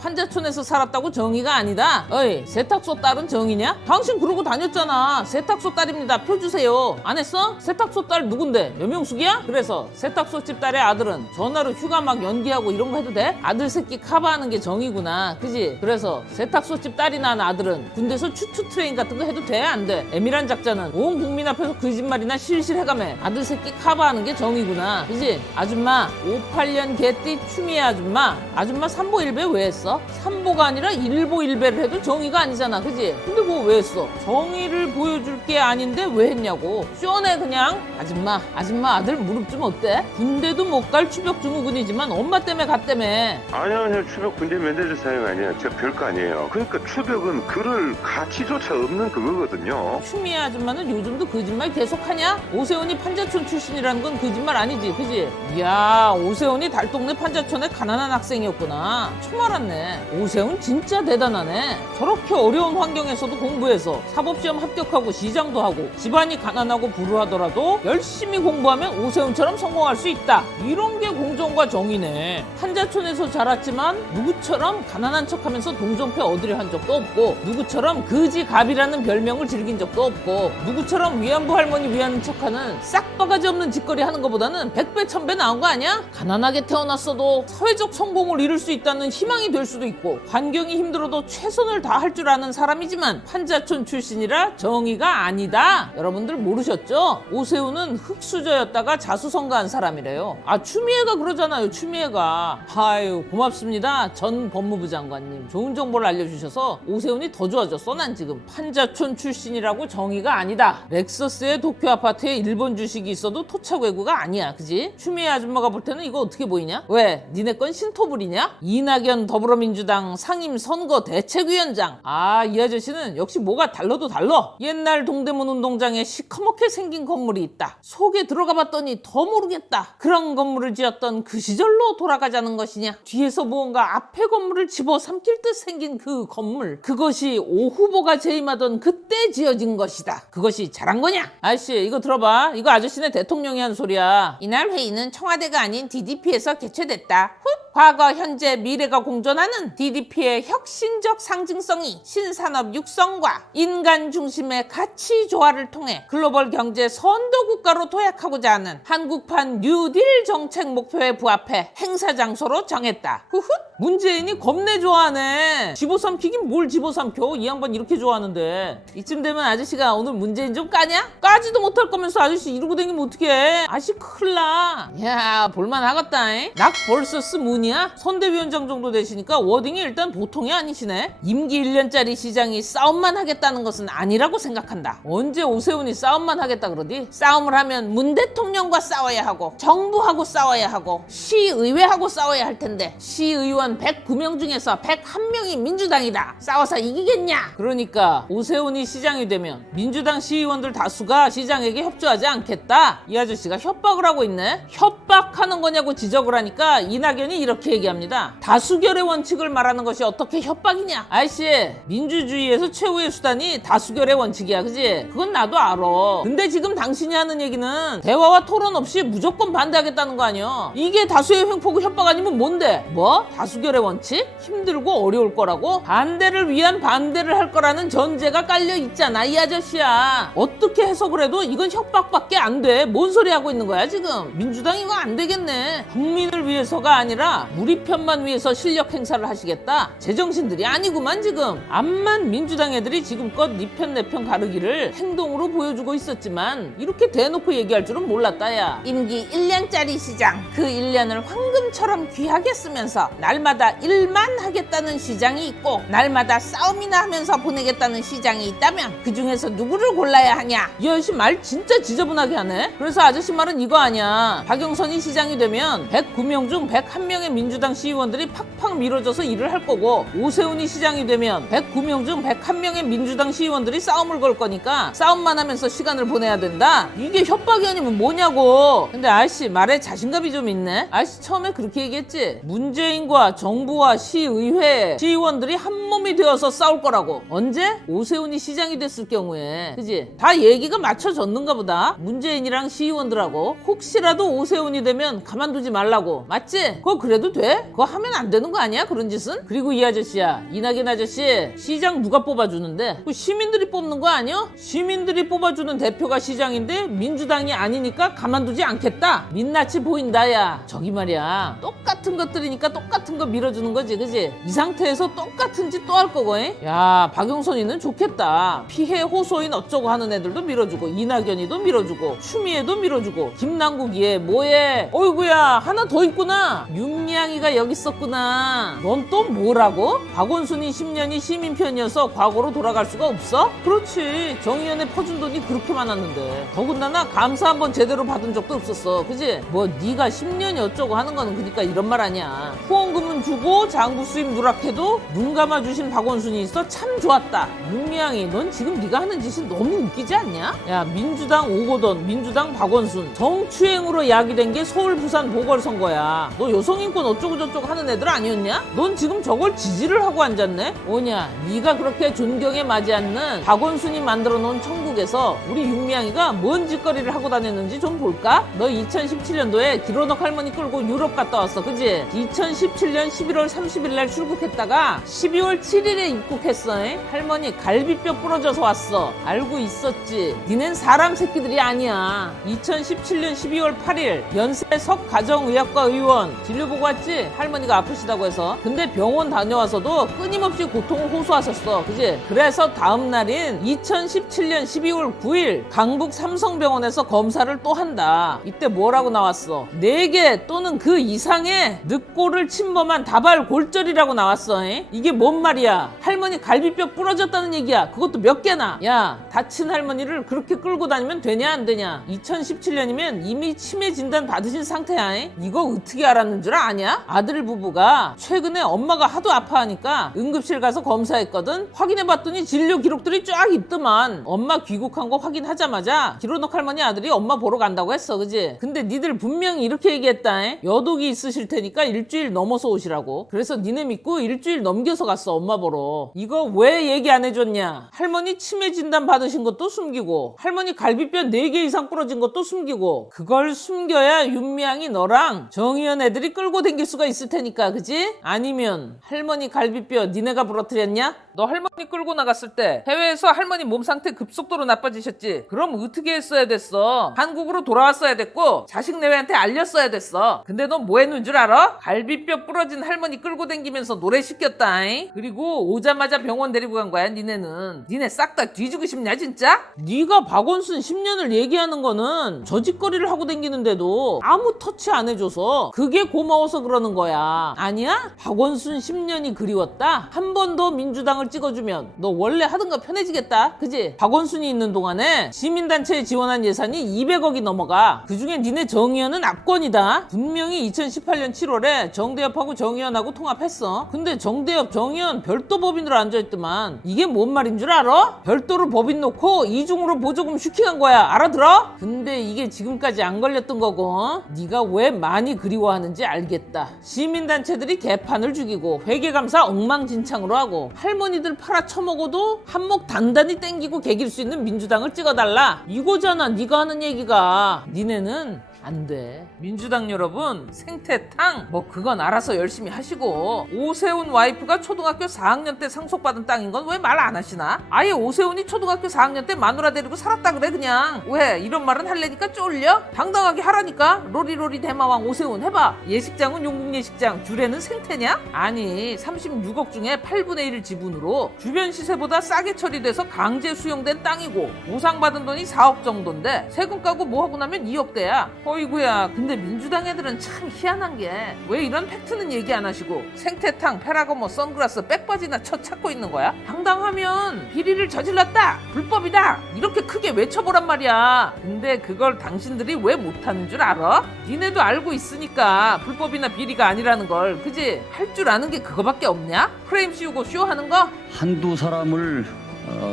판자촌에서 살았다고 정의가 아니다. 어이 세탁소 딸은 정의냐? 당신 그러고 다녔잖아. 세탁소 딸입니다. 표 주세요. 안 했어? 세탁소 딸 누군데? 여명숙이야? 그래서 세탁소 집 딸의 아들은 전화로 휴가 막 연기하고 이런 거 해도 돼? 아들 새끼 커버하는 게 정이구나. 그지? 그래서 세탁소 집 딸이 낳은 아들은 군대에서 추추 트레인 같은 거 해도 돼? 안 돼? 에밀한 작자는 온 국민 앞에서 거짓말이나 실실 해가며 아들 새끼 커버하는 게 정이구나. 그지? 아줌마 58년 개띠 추미애 아줌마 삼보 일배 왜 했어? 삼보가 아니라 일보 일배를 해도 정의가 아니잖아. 그지? 근데 그거 왜 했어? 정의를 보여줄 게 아닌데 왜 했냐고. 쇼네 그냥. 아줌마 아들 무릎 좀 어때? 군대도 못 갈 추벽 증후군이지만 엄마 때문에 갔다며. 아니요 추벽 군대 면제제 사용 아니에요. 저 별거 아니에요. 그러니까 추벽은 그럴 가치조차 없는 그거거든요. 추미애 아줌마는 요즘도 거짓말 계속하냐? 오세훈이 판자촌 출신이라는 건 거짓말 아니지. 그지? 이야 오세훈이 달동네 판자촌의 가난한 학생이었구나. 처음 알았네. 오세훈 진짜 대단하네. 저렇게 어려운 환경에서도 공부해서 사법시험 합격하고 시장도 하고 집안이 가난하고 불우하더라도 열심히 공부하면 오세훈처럼 성공할 수 있다. 이런 게 공정과 정의네. 판자촌에서 자랐지만 누구처럼 가난한 척하면서 동정패 얻으려 한 적도 없고 누구처럼 거지갑이라는 별명을 즐긴 적도 없고 누구처럼 위안부 할머니 위하는 척하는 싹바가지 없는 짓거리 하는 것보다는 100배 1000배 나은 거 아니야? 가난하게 태어났어도 사회적 성공을 이룰 수 있다는 희망이 될 수도 있고 환경이 힘들어도 최선을 다할 줄 아는 사람이지만 판자촌 출신이라 정의가 아니다. 여러분들 모르셨죠? 오세훈은 흙수저였다가 자수성가한 사람이래요. 아 추미애가 그러잖아요. 추미애가. 아유 고맙습니다. 전 법무부 장관님. 좋은 정보를 알려주셔서 오세훈이 더 좋아졌어. 난 지금 판자촌 출신이라고 정의가 아니다. 렉서스의 도쿄 아파트에 일본 주식이 있어도 토착 외구가 아니야. 그지? 추미애 아줌마가 볼 때는 이거 어떻게 보이냐? 왜? 니네 건 신토불이냐? 이낙연 더불어민주당 상임선거대책위원장. 아 이 아저씨는 역시 뭐가 달라도 달라. 옛날 동대문 운동장에 시커멓게 생긴 건물이 있다. 속에 들어가 봤더니 더 모르겠다. 그런 건물을 지었던 그 시절로 돌아가자는 것이냐? 뒤에서 무언가 앞에 건물을 집어삼킬 듯 생긴 그 건물. 그것이 오 후보가 재임하던 그때 지어진 것이다. 그것이 잘한 거냐? 아저씨 이거 들어봐. 이거 아저씨네 대통령이 한 소리야. 이날 회의는 청와대가 아닌 DDP에서 개최됐다. 훗! 과거, 현재, 미래가 공존하는 DDP의 혁신적 상징성이 신산업 육성과 인간 중심의 가치 조화를 통해 글로벌 경제 선도 국가로 도약하고자 하는 한국판 뉴딜 정책 목표에 부합해 행사 장소로 정했다. 후훗. 문재인이 겁내 좋아하네. 집어삼키긴 뭘 집어삼켜. 이 양반 이렇게 좋아하는데. 이쯤 되면 아저씨가 오늘 문재인 좀 까냐? 까지도 못할 거면서 아저씨 이러고 다니면 어떡해. 아저씨 큰일 나. 야, 볼만하겠다. 낙 벌서스 문이야? 선대위원장 정도 되시니까 워딩이 일단 보통이 아니시네. 임기 1년짜리 시장이 싸움만 하겠다는 것은 아니라고 생각한다. 언제 오세훈이 싸움만 하겠다 그러디? 싸움을 하면 문 대통령과 싸워야 하고 정부하고 싸워야 하고 시의회하고 싸워야 할 텐데 시의원 109명 중에서 101명이 민주당이다. 싸워서 이기겠냐? 그러니까 오세훈이 시장이 되면 민주당 시의원들 다수가 시장에게 협조하지 않겠다. 이 아저씨가 협박을 하고 있네. 협박하는 거냐고 지적을 하니까 이낙연이 이렇게 얘기합니다. 다수결의 원칙을 말하는 것이 어떻게 협박이냐? 아이씨, 민주주의에서 최후의 수단이 다수결의 원칙이야. 그지? 그건 나도 알아. 근데 지금 당신이 하는 얘기는 대화와 토론 없이 무조건 반대하겠다는 거 아니야? 이게 다수의 횡포고 협박 아니면 뭔데? 뭐? 다수결의 원칙? 힘들고 어려울 거라고? 반대를 위한 반대를 할 거라는 전제가 깔려 있잖아, 이 아저씨야. 어떻게 해석을 해도 이건 협박밖에 안 돼. 뭔 소리 하고 있는 거야 지금? 민주당 이거 안 되겠네. 국민을 위해서가 아니라 우리 편만 위해서 실력 행사를 하시겠다. 제정신들이 아니구만 지금. 암만 민주당 애들이 지금껏 네 편 내 편 가르기를 행동으로 보여주고 있었지만 이렇게 대놓고 얘기할 줄은 몰랐다. 야, 임기 1년짜리 시장, 그 1년을 황금처럼 귀하게 쓰면서 날마다 일만 하겠다는 시장이 있고 날마다 싸움이나 하면서 보내겠다는 시장이 있다면 그 중에서 누구를 골라야 하냐? 이 아저씨 말 진짜 지저분하게 하네. 그래서 아저씨 말은 이거 아니야. 박영선이 시장이 되면 109명 중 101명의 민주당 시의원들이 팍팍 밀어줘서 일을 할 거고 오세훈이 시장이 되면 109명 중 101명의 민주당 시의원들이 싸움을 걸 거니까 싸움만 하면서 시간을 보내야 된다. 이게 협박이 아니면 뭐냐고. 근데 아저씨 말에 자신감이 좀 있네. 아저씨 처음에 그렇게 얘기했지. 문재인과 정부와 시의회 시의원들이 한 몸이 되어서 싸울 거라고. 언제? 오세훈이 시장이 됐을 경우에. 그지? 다 얘기가 맞춰졌는가 보다. 문재인이랑 시의원들하고. 혹시라도 오세훈이 되면 가만두지 말라고. 맞지? 그거 그래도 돼? 그거 하면 안 되는 거 아니야? 그런 짓은? 그리고 이 아저씨야, 이낙연 아저씨, 시장 누가 뽑아주는데? 그 시민들이 뽑는 거 아니야? 시민들이 뽑아주는 대표가 시장인데 민주당이 아니니까 가만두지 않겠다. 민낯이 보인다. 야, 저기 말이야, 똑같은 것들이니까 똑같은 거 밀어주는 거지. 그지? 이 상태에서 똑같은 짓 또 할 거고. 야, 박영선이는 좋겠다. 피해 호소인 어쩌고 하는 애들도 밀어주고 이낙연이도 밀어주고 추미애도 밀어주고 김남국이 뭐해? 어이구야, 하나 더 있구나. 윤미향이가 여기 있었구나. 넌 또 뭐라고? 박원순이 10년이 시민 편이어서 과거로 돌아갈 수가 없어? 그렇지. 정의연에 퍼준 돈이 그렇게 많았는데. 더군다나 감사 한번 제대로 받은 적도 없었어. 그지? 뭐 네가 10년이 어쩌고 하는 거는 그러니까 이런 말 아니야. 후원금은 주고 장부 수입 누락해도 눈 감아주신 박원순이 있어 참 좋았다. 윤미향이, 넌 지금 네가 하는 짓이 너무 웃기지 않냐? 야, 민주당 오거돈, 민주당 박원순 정추행으로 야기된 게 서울 부산 보궐선거야. 너 여성인권 어쩌고 저쩌고 하는 애들 아니었냐? 넌 지금 저걸 지지를 하고 앉았네? 뭐냐, 네가 그렇게 존경에 맞지 않는 박원순이 만들어 놓은 천국에서 우리 윤미향이가 뭔 짓거리를 하고 다녔는지 좀 볼까? 너 2017년도에 기로넉 할머니 끌고 유럽 갔다 왔어. 그지? 2017년 11월 30일 날 출국했다가 12월 7일에 입국했어. 할머니 갈비뼈 부러져서 왔어. 알고 있었지? 니넨 사람 새끼들이 아니야. 2017년 12월 8일 연세석 가정의학과 의원 진료 보고 왔지? 할머니가 아프시다고 해서. 근데 병원 다녀와서도 끊임없이 고통을 호소하셨어. 그지? 그래서 다음 날인 2017년 12월 9일 강북 삼성병원에서 검사를 또 한다. 이때 뭐라고 나왔어? 4개 또는 그 이상의 늑골을 침범한 다발 골절이라고 나왔어. 이게 뭔 말이야? 할머니 갈비뼈 부러졌다는 얘기야. 그것도 몇 개나? 야, 다친 할머니를 그렇게 끌고 다니면 되냐 안 되냐? 2017년이면 이미 치매 진단 받으신 상태야. 이거 어떻게 알았는 줄 아냐? 아들 부부가 최근에 엄마가 하도 아파하니까 응급실 가서 검사했거든. 확인해봤더니 진료 기록들이 쫙 있더만. 엄마 귀국한 거 확인하자마자 기로넉 할머니 아들이 엄마 보러 간다고 했어. 그지? 근데 니들 분명히 이렇게 얘기했다. 여독이 있으실 테니까 일주일 넘어서 오시라고. 그래서 니네 믿고 일주일 넘겨서 갔어, 엄마 보러. 이거 왜 얘기 안 해줬냐? 할머니 치매 진단 받으신 것도 숨기고 할머니 갈비뼈 4개 이상 부러진 것도 숨기고. 그걸 숨겨야 윤미향이 너랑 정의연 애들이 끌고 댕길 수가 있을 테니까, 그지? 아니면 할머니 갈비뼈 니네가 부러뜨렸냐? 너 할머니 끌고 나갔을 때 해외에서 할머니 몸 상태 급속도로 나빠지셨지? 그럼 어떻게 했어야 됐어? 한국으로 돌아왔어야 됐고 자식 내외한테 알렸어야 됐어. 근데 너 뭐 했는 줄 알아? 갈비뼈 부러진 할머니 끌고 댕기면서 노래 시켰다잉. 그리고 오자마자 병원 데리고 간 거야. 니네는. 니네 싹 다 뒤지고 싶냐 진짜? 네가 박원순 10년을 얘기하는 거는 저짓거리를 하고 댕기는데도 아무 터치 안 해줘서 그게 고마워서 그러는 거야. 아니야? 박원순 10년이 그리웠다? 한 번 더 민주당을 찍어주면 너 원래 하던 거 편해지겠다. 그지? 박원순이 있는 동안에 시민단체에 지원한 예산이 200억이 넘어가. 그중에 니네 정의연은 압권이다. 분명히 2018년 7월에 정대협하고 정의연하고 통합했어. 근데 정대협 정의연 별도 법인으로 앉아있더만. 이게 뭔 말인 줄 알아? 별도로 법인 놓고 이중으로 보조금 슈킹한 거야. 알아들어? 근데 이게 지금까지 안 걸렸던 거고. 네가 왜 많이 그리워하는지 알겠다. 시민단체들이 개판을 죽이고 회계감사 엉망진창으로 하고 할머니들 팔아쳐먹어도 한몫 단단히 땡기고 개길 수 있는 민주당을 찍어달라. 이거잖아 네가 하는 얘기가. 니네는 안 돼. 민주당 여러분 생태탕 뭐 그건 알아서 열심히 하시고 오세훈 와이프가 초등학교 4학년 때 상속받은 땅인 건 왜 말 안 하시나? 아예 오세훈이 초등학교 4학년 때 마누라 데리고 살았다 그래 그냥. 왜 이런 말은 할래니까 쫄려? 당당하게 하라니까. 로리로리 대마왕 오세훈 해봐. 예식장은 용국예식장 주례는 생태냐? 아니 36억 중에 8분의 1 지분으로 주변 시세보다 싸게 처리돼서 강제 수용된 땅이고 보상받은 돈이 4억 정도인데 세금 까고 뭐하고 나면 2억대야. 어이구야. 근데 민주당 애들은 참 희한한 게 왜 이런 팩트는 얘기 안 하시고 생태탕, 페라거모, 선글라스, 백바지나 찾고 있는 거야? 당당하면 비리를 저질렀다, 불법이다 이렇게 크게 외쳐보란 말이야. 근데 그걸 당신들이 왜 못하는 줄 알아? 니네도 알고 있으니까 불법이나 비리가 아니라는 걸. 그지? 할 줄 아는 게 그거밖에 없냐? 프레임 씌우고 쇼하는 거? 한두 사람을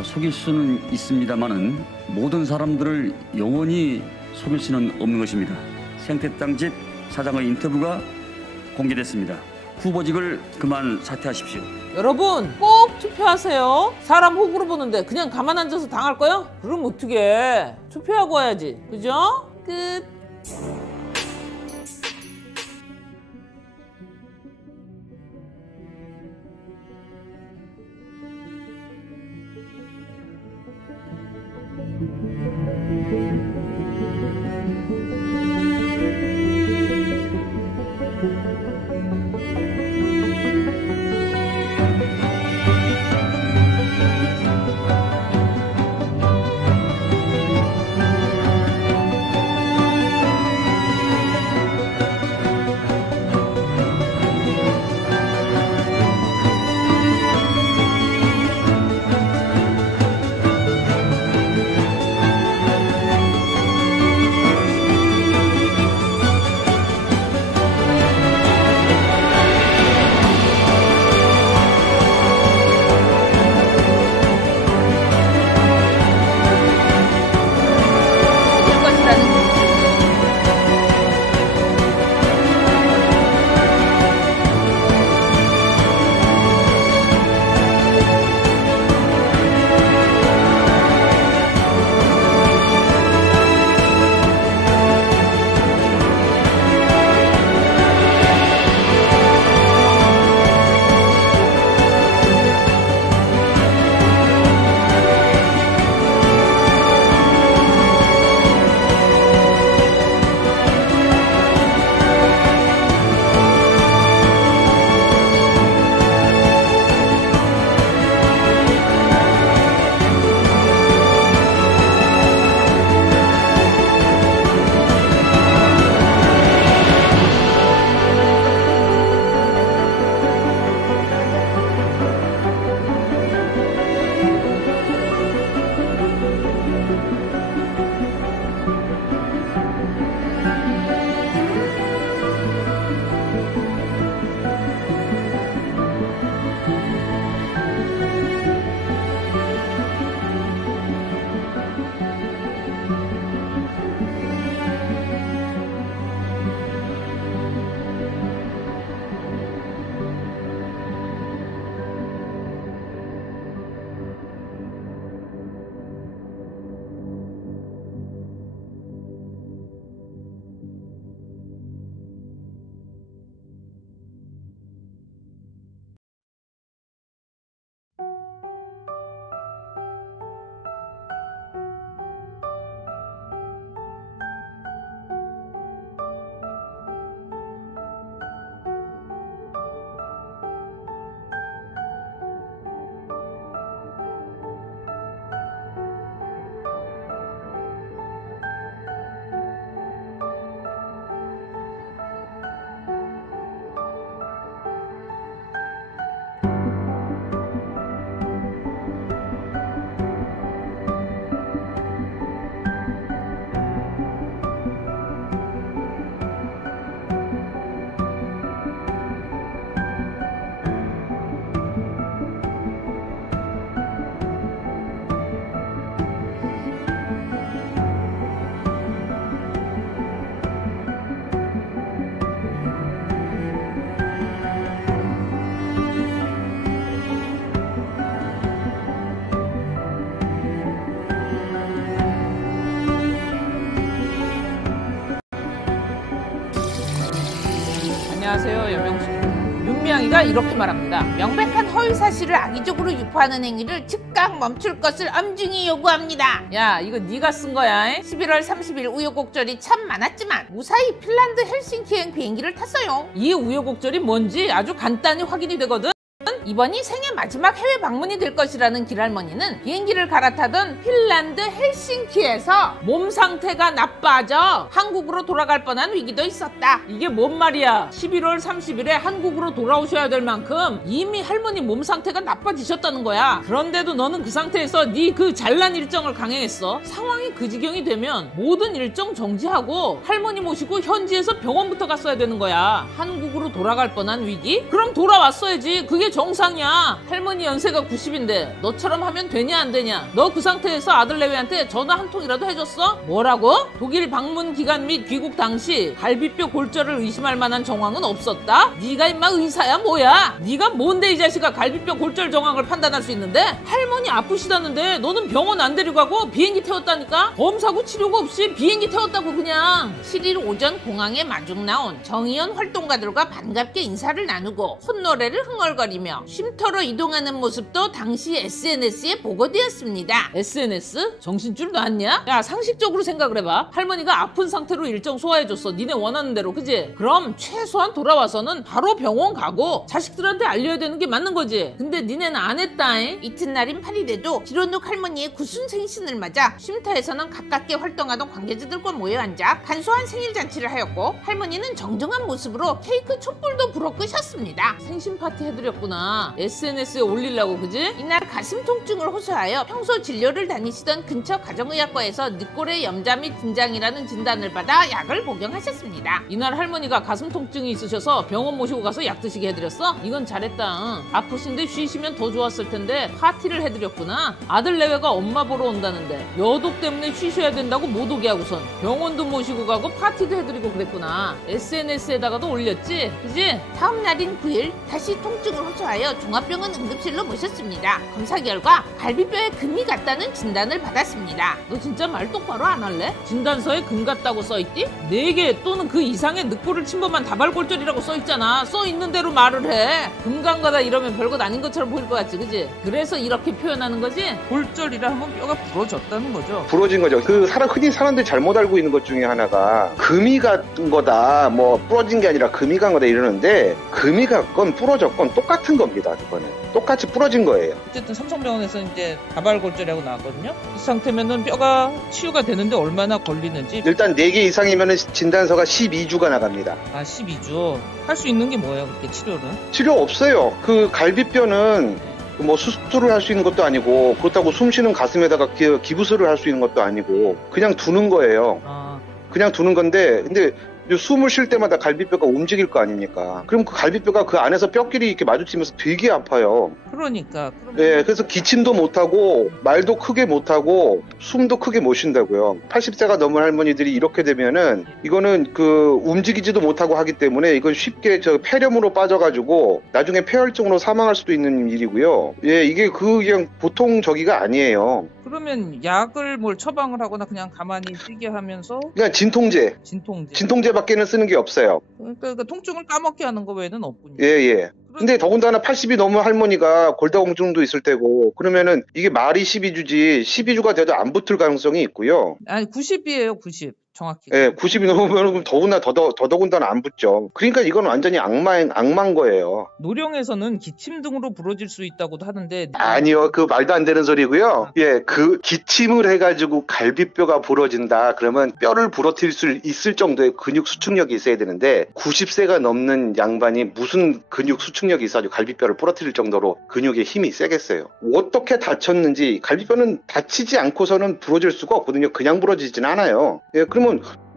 속일 수는 있습니다만은 모든 사람들을 영원히 속일 수는 없는 것입니다. 생태땅집 사장의 인터뷰가 공개됐습니다. 후보직을 그만 사퇴하십시오. 여러분 꼭 투표하세요. 사람 호구로 보는데 그냥 가만 앉아서 당할 거요? 그럼 어떡해. 투표하고 와야지. 그죠? 끝. 안녕하세요, 여명수. 윤미향이가 이렇게 말합니다. 명백한 허위 사실을 악의적으로 유포하는 행위를 즉각 멈출 것을 엄중히 요구합니다. 야, 이거 네가 쓴 거야. 11월 30일 우여곡절이 참 많았지만 무사히 핀란드 헬싱키행 비행기를 탔어요. 이 우여곡절이 뭔지 아주 간단히 확인이 되거든. 이번이 생애 마지막 해외 방문이 될 것이라는 길할머니는 비행기를 갈아타던 핀란드 헬싱키에서 몸 상태가 나빠져 한국으로 돌아갈 뻔한 위기도 있었다. 이게 뭔 말이야? 11월 30일에 한국으로 돌아오셔야 될 만큼 이미 할머니 몸 상태가 나빠지셨다는 거야. 그런데도 너는 그 상태에서 네 그 잘난 일정을 강행했어. 상황이 그 지경이 되면 모든 일정 정지하고 할머니 모시고 현지에서 병원부터 갔어야 되는 거야. 한국으로 돌아갈 뻔한 위기? 그럼 돌아왔어야지. 그게 정상이야. 할머니 연세가 90인데 너처럼 하면 되냐 안 되냐? 너 그 상태에서 아들 내외한테 전화 한 통이라도 해줬어? 뭐라고? 독일 방문 기간 및 귀국 당시 갈비뼈 골절을 의심할 만한 정황은 없었다? 네가 임마 의사야 뭐야? 네가 뭔데 이 자식아 갈비뼈 골절 정황을 판단할 수 있는데? 할머니 아프시다는데 너는 병원 안 데리고 가고 비행기 태웠다니까? 검사고 치료가 없이 비행기 태웠다고 그냥. 7일 오전 공항에 마중 나온 정의연 활동가들과 반갑게 인사를 나누고 콧노래를 흥얼거리며 쉼터로 이동하는 모습도 당시 SNS에 보고되었습니다. SNS? 정신줄 놨냐? 야, 상식적으로 생각을 해봐. 할머니가 아픈 상태로 일정 소화해줬어. 니네 원하는 대로, 그지? 그럼 최소한 돌아와서는 바로 병원 가고 자식들한테 알려야 되는 게 맞는 거지. 근데 니네는 안 했다잉. 이튿날인 8일에도 기론욱 할머니의 구순 생신을 맞아 쉼터에서는 가깝게 활동하던 관계자들과 모여 앉아 간소한 생일 잔치를 하였고 할머니는 정정한 모습으로 케이크 촛불도 불어 끄셨습니다. 생신 파티 해드렸구나. SNS에 올리려고, 그지? 이날 가슴 통증을 호소하여 평소 진료를 다니시던 근처 가정의학과에서 늑골의 염자 및 긴장이라는 진단을 받아 약을 복용하셨습니다. 이날 할머니가 가슴 통증이 있으셔서 병원 모시고 가서 약 드시게 해드렸어? 이건 잘했다. 응. 아프신데 쉬시면 더 좋았을 텐데 파티를 해드렸구나. 아들 내외가 엄마 보러 온다는데 여독 때문에 쉬셔야 된다고 못 오게 하고선 병원도 모시고 가고 파티도 해드리고 그랬구나. SNS에다가도 올렸지? 그지? 다음 날인 9일 다시 통증을 호소하여 종합병원 응급실로 모셨습니다. 검사 결과 갈비뼈에 금이 갔다는 진단을 받았습니다. 너 진짜 말 똑바로 안 할래? 진단서에 금 같다고 써있디? 4개 또는 그 이상의 늑골을 침범한 다발골절이라고 써있잖아. 써있는 대로 말을 해. 금강가다 이러면 별것 아닌 것처럼 보일 것 같지, 그지? 그래서 이렇게 표현하는 거지? 골절이라 하면 뼈가 부러졌다는 거죠. 부러진 거죠. 그 흔히 사람들이 잘못 알고 있는 것 중에 하나가 금이 간 거다, 뭐 부러진 게 아니라 금이 간 거다 이러는데 금이 갔건 부러졌건 똑같은 겁니다. 그거는 똑같이 부러진 거예요. 어쨌든 삼성병원에서 이제 다발골절이라고 나왔거든요. 이 상태면은 뼈가 치유가 되는데 얼마나 걸리는지. 일단 4개 이상이면은 진단서가 12주가 나갑니다. 아, 12주. 할 수 있는 게 뭐예요, 그렇게 치료는? 치료 없어요. 그 갈비뼈는 뭐 수술을 할 수 있는 것도 아니고 그렇다고 숨 쉬는 가슴에다가 기부술을 할 수 있는 것도 아니고 그냥 두는 거예요. 그냥 두는 건데 근데 숨을 쉴 때마다 갈비뼈가 움직일 거 아닙니까? 그럼 그 갈비뼈가 그 안에서 뼈끼리 이렇게 마주치면서 되게 아파요. 그러니까. 네, 그래서 기침도 못하고 말도 크게 못하고 숨도 크게 못 쉰다고요. 80세가 넘은 할머니들이 이렇게 되면은 이거는 그 움직이지도 못하고 하기 때문에 이건 쉽게 폐렴으로 빠져가지고 나중에 폐혈증으로 사망할 수도 있는 일이고요. 예, 이게 그냥 보통 저기가 아니에요. 그러면 약을 뭘 처방을 하거나 그냥 가만히 쉬게 하면서 그냥 진통제. 진통제밖에는 쓰는 게 없어요. 그러니까 통증을 까먹게 하는 거 외에는 없군요. 예. 근데 더군다나 80이 넘은 할머니가 골다공증도 있을 테고 그러면은 이게 말이 12주지 12주가 돼도 안 붙을 가능성이 있고요. 아니 90이에요. 90. 정확히. 예, 90이 넘으면 더더군다나 안 붙죠. 그러니까 이건 완전히 악마인 거예요. 노령에서는 기침 등으로 부러질 수 있다고도 하는데. 아니요, 그 말도 안 되는 소리고요. 예, 그 기침을 해가지고 갈비뼈가 부러진다. 그러면 뼈를 부러뜨릴 수 있을 정도의 근육 수축력이 있어야 되는데 90세가 넘는 양반이 무슨 근육 수축력이 있어가지고 갈비뼈를 부러뜨릴 정도로 근육의 힘이 세겠어요. 어떻게 다쳤는지 갈비뼈는 다치지 않고서는 부러질 수가 없거든요. 그냥 부러지진 않아요. 예, 그러면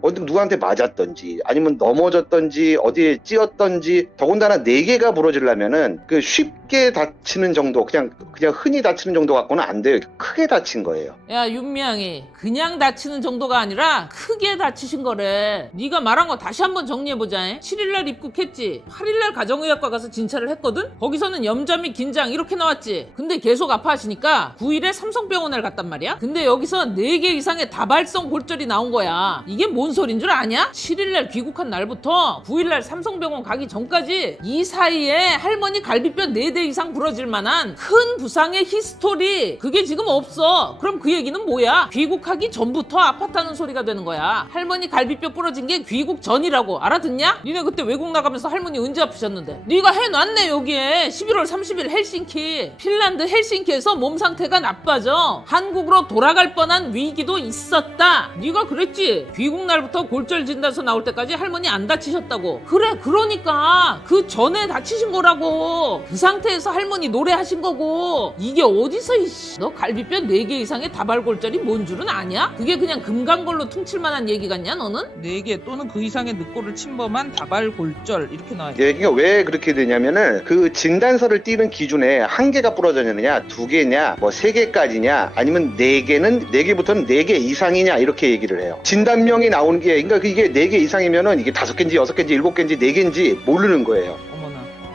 어디 누구한테 맞았던지 아니면 넘어졌던지 어디에 찧었던지 더군다나 4개가 부러지려면은 그 쉽게 다치는 정도 그냥 흔히 다치는 정도 갖고는 안 돼요. 크게 다친 거예요. 야, 윤미향이 그냥 다치는 정도가 아니라 크게 다치신 거래. 네가 말한 거 다시 한번 정리해보자. 7일날 입국했지. 8일날 가정의학과 가서 진찰을 했거든. 거기서는 염자 및 긴장 이렇게 나왔지. 근데 계속 아파하시니까 9일에 삼성병원을 갔단 말이야. 근데 여기서 4개 이상의 다발성 골절이 나온 거야. 이게 뭔 소린 줄 아냐? 7일날 귀국한 날부터 9일날 삼성병원 가기 전까지 이 사이에 할머니 갈비뼈 4대 이상 부러질 만한 큰 부상의 히스토리 그게 지금 없어. 그럼 그 얘기는 뭐야? 귀국하기 전부터 아팠다는 소리가 되는 거야. 할머니 갈비뼈 부러진 게 귀국 전이라고. 알아듣냐? 니네 그때 외국 나가면서 할머니 언제 아프셨는데? 네가 해놨네. 여기에 11월 30일 헬싱키, 핀란드 헬싱키에서 몸 상태가 나빠져 한국으로 돌아갈 뻔한 위기도 있었다. 네가 그랬지. 귀국 날부터 골절 진단서 나올 때까지 할머니 안 다치셨다고. 그래, 그러니까 그 전에 다치신 거라고. 그 상태에서 할머니 노래하신 거고. 이게 어디서 이씨, 너 갈비뼈 4개 이상의 다발골절이 뭔 줄은 아냐? 그게 그냥 금강걸로 퉁칠 만한 얘기 같냐 너는? 4개 또는 그 이상의 늑골을 침범한 다발골절 이렇게 나와요. 예, 그러니까 왜 그렇게 되냐면은 그 진단서를 띄는 기준에 1개가 부러졌느냐, 2개냐, 뭐 3개까지냐, 아니면 4개는 4개부터는 4개 이상이냐 이렇게 얘기를 해요. 진단명이 나오는 게 그러니까 이게 4개 이상이면은 이게 5개인지 6개인지 7개인지 4개인지 모르는 거예요.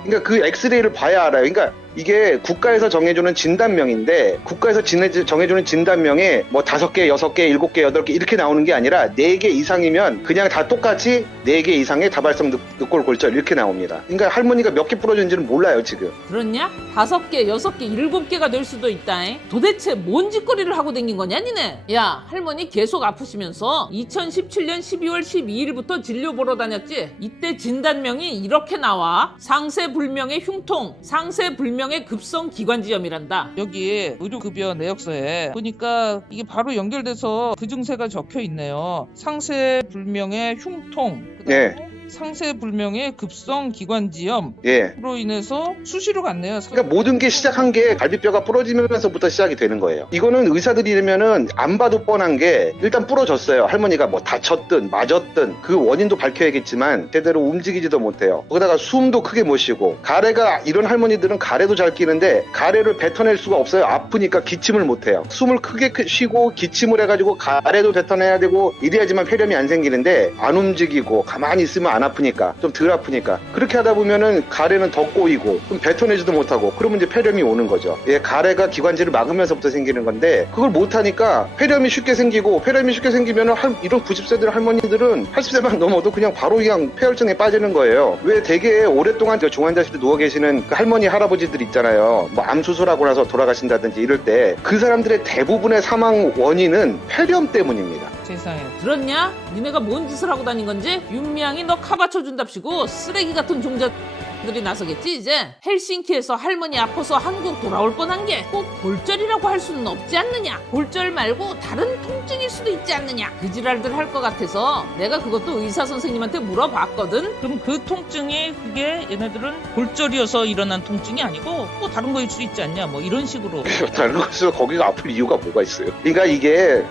그러니까 그 엑스레이를 봐야 알아요. 그러니까 이게 국가에서 정해주는 진단명인데 국가에서 정해주는 진단명에 뭐 5개, 6개, 7개, 8개 이렇게 나오는 게 아니라 4개 이상이면 그냥 다 똑같이 4개 이상의 다발성 늑골골절 이렇게 나옵니다. 그러니까 할머니가 몇 개 부러졌는지는 몰라요 지금. 그렇냐? 5개, 6개, 7개가 될 수도 있다잉. 도대체 뭔 짓거리를 하고 댕긴 거냐 니네? 야, 할머니 계속 아프시면서 2017년 12월 12일부터 진료 보러 다녔지? 이때 진단명이 이렇게 나와. 상세불명의 흉통, 상세불명의 급성 기관지염이란다. 여기 의료급여 내역서에 보니까 이게 바로 연결돼서 그 증세가 적혀 있네요. 상세불명의 흉통, 네. 상세불명의 급성 기관지염 예. 로 인해서 수시로 갔네요. 그러니까 모든 게 시작한 게 갈비뼈가 부러지면서부터 시작이 되는 거예요. 이거는 의사들이라면은 안 봐도 뻔한 게 일단 부러졌어요. 할머니가 뭐 다쳤든 맞았든 그 원인도 밝혀야겠지만 제대로 움직이지도 못해요. 거기다가 숨도 크게 못 쉬고 가래가 이런 할머니들은 가래도 잘 끼는데 가래를 뱉어낼 수가 없어요. 아프니까 기침을 못해요. 숨을 크게 쉬고 기침을 해가지고 가래도 뱉어내야 되고 이래야지만 폐렴이 안 생기는데 안 움직이고 가만히 있으면 안 아프니까 좀 덜 아프니까 그렇게 하다 보면은 가래는 더 꼬이고 그럼 뱉어내지도 못하고 그러면 이제 폐렴이 오는 거죠. 예, 가래가 기관지를 막으면서부터 생기는 건데 그걸 못하니까 폐렴이 쉽게 생기고 폐렴이 쉽게 생기면은 이런 90세들 할머니들은 80세만 넘어도 그냥 바로 그냥 폐혈증에 빠지는 거예요. 왜 되게 오랫동안 중환자실에 누워 계시는 그 할머니 할아버지들 있잖아요. 뭐 암 수술하고 나서 돌아가신다든지 이럴 때 그 사람들의 대부분의 사망 원인은 폐렴 때문입니다. 세상에. 들었냐? 니네가 뭔 짓을 하고 다닌 건지? 윤미향이 너 카바쳐준답시고 쓰레기 같은 종자들이 나서겠지 이제? 헬싱키에서 할머니 아파서 한국 돌아올 뻔한 게 꼭 골절이라고 할 수는 없지 않느냐? 골절 말고 다른 통증일 수도 있지 않느냐? 그 지랄들 할 것 같아서 내가 그것도 의사 선생님한테 물어봤거든? 그럼 그 통증이 그게 얘네들은 골절이어서 일어난 통증이 아니고 뭐 다른 거일 수 있지 않냐? 뭐 이런 식으로. 다른 것에서 거기가 아플 이유가 뭐가 있어요? 그러니까 이게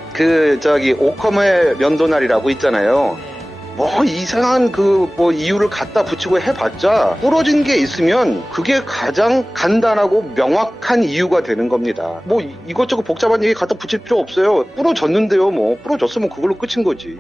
오컴의 면도날이라고 있잖아요. 뭐 이상한 뭐 이유를 갖다 붙이고 해봤자 부러진 게 있으면 그게 가장 간단하고 명확한 이유가 되는 겁니다. 뭐 이것저것 복잡한 얘기 갖다 붙일 필요 없어요. 부러졌는데요. 뭐 부러졌으면 그걸로 끝인 거지.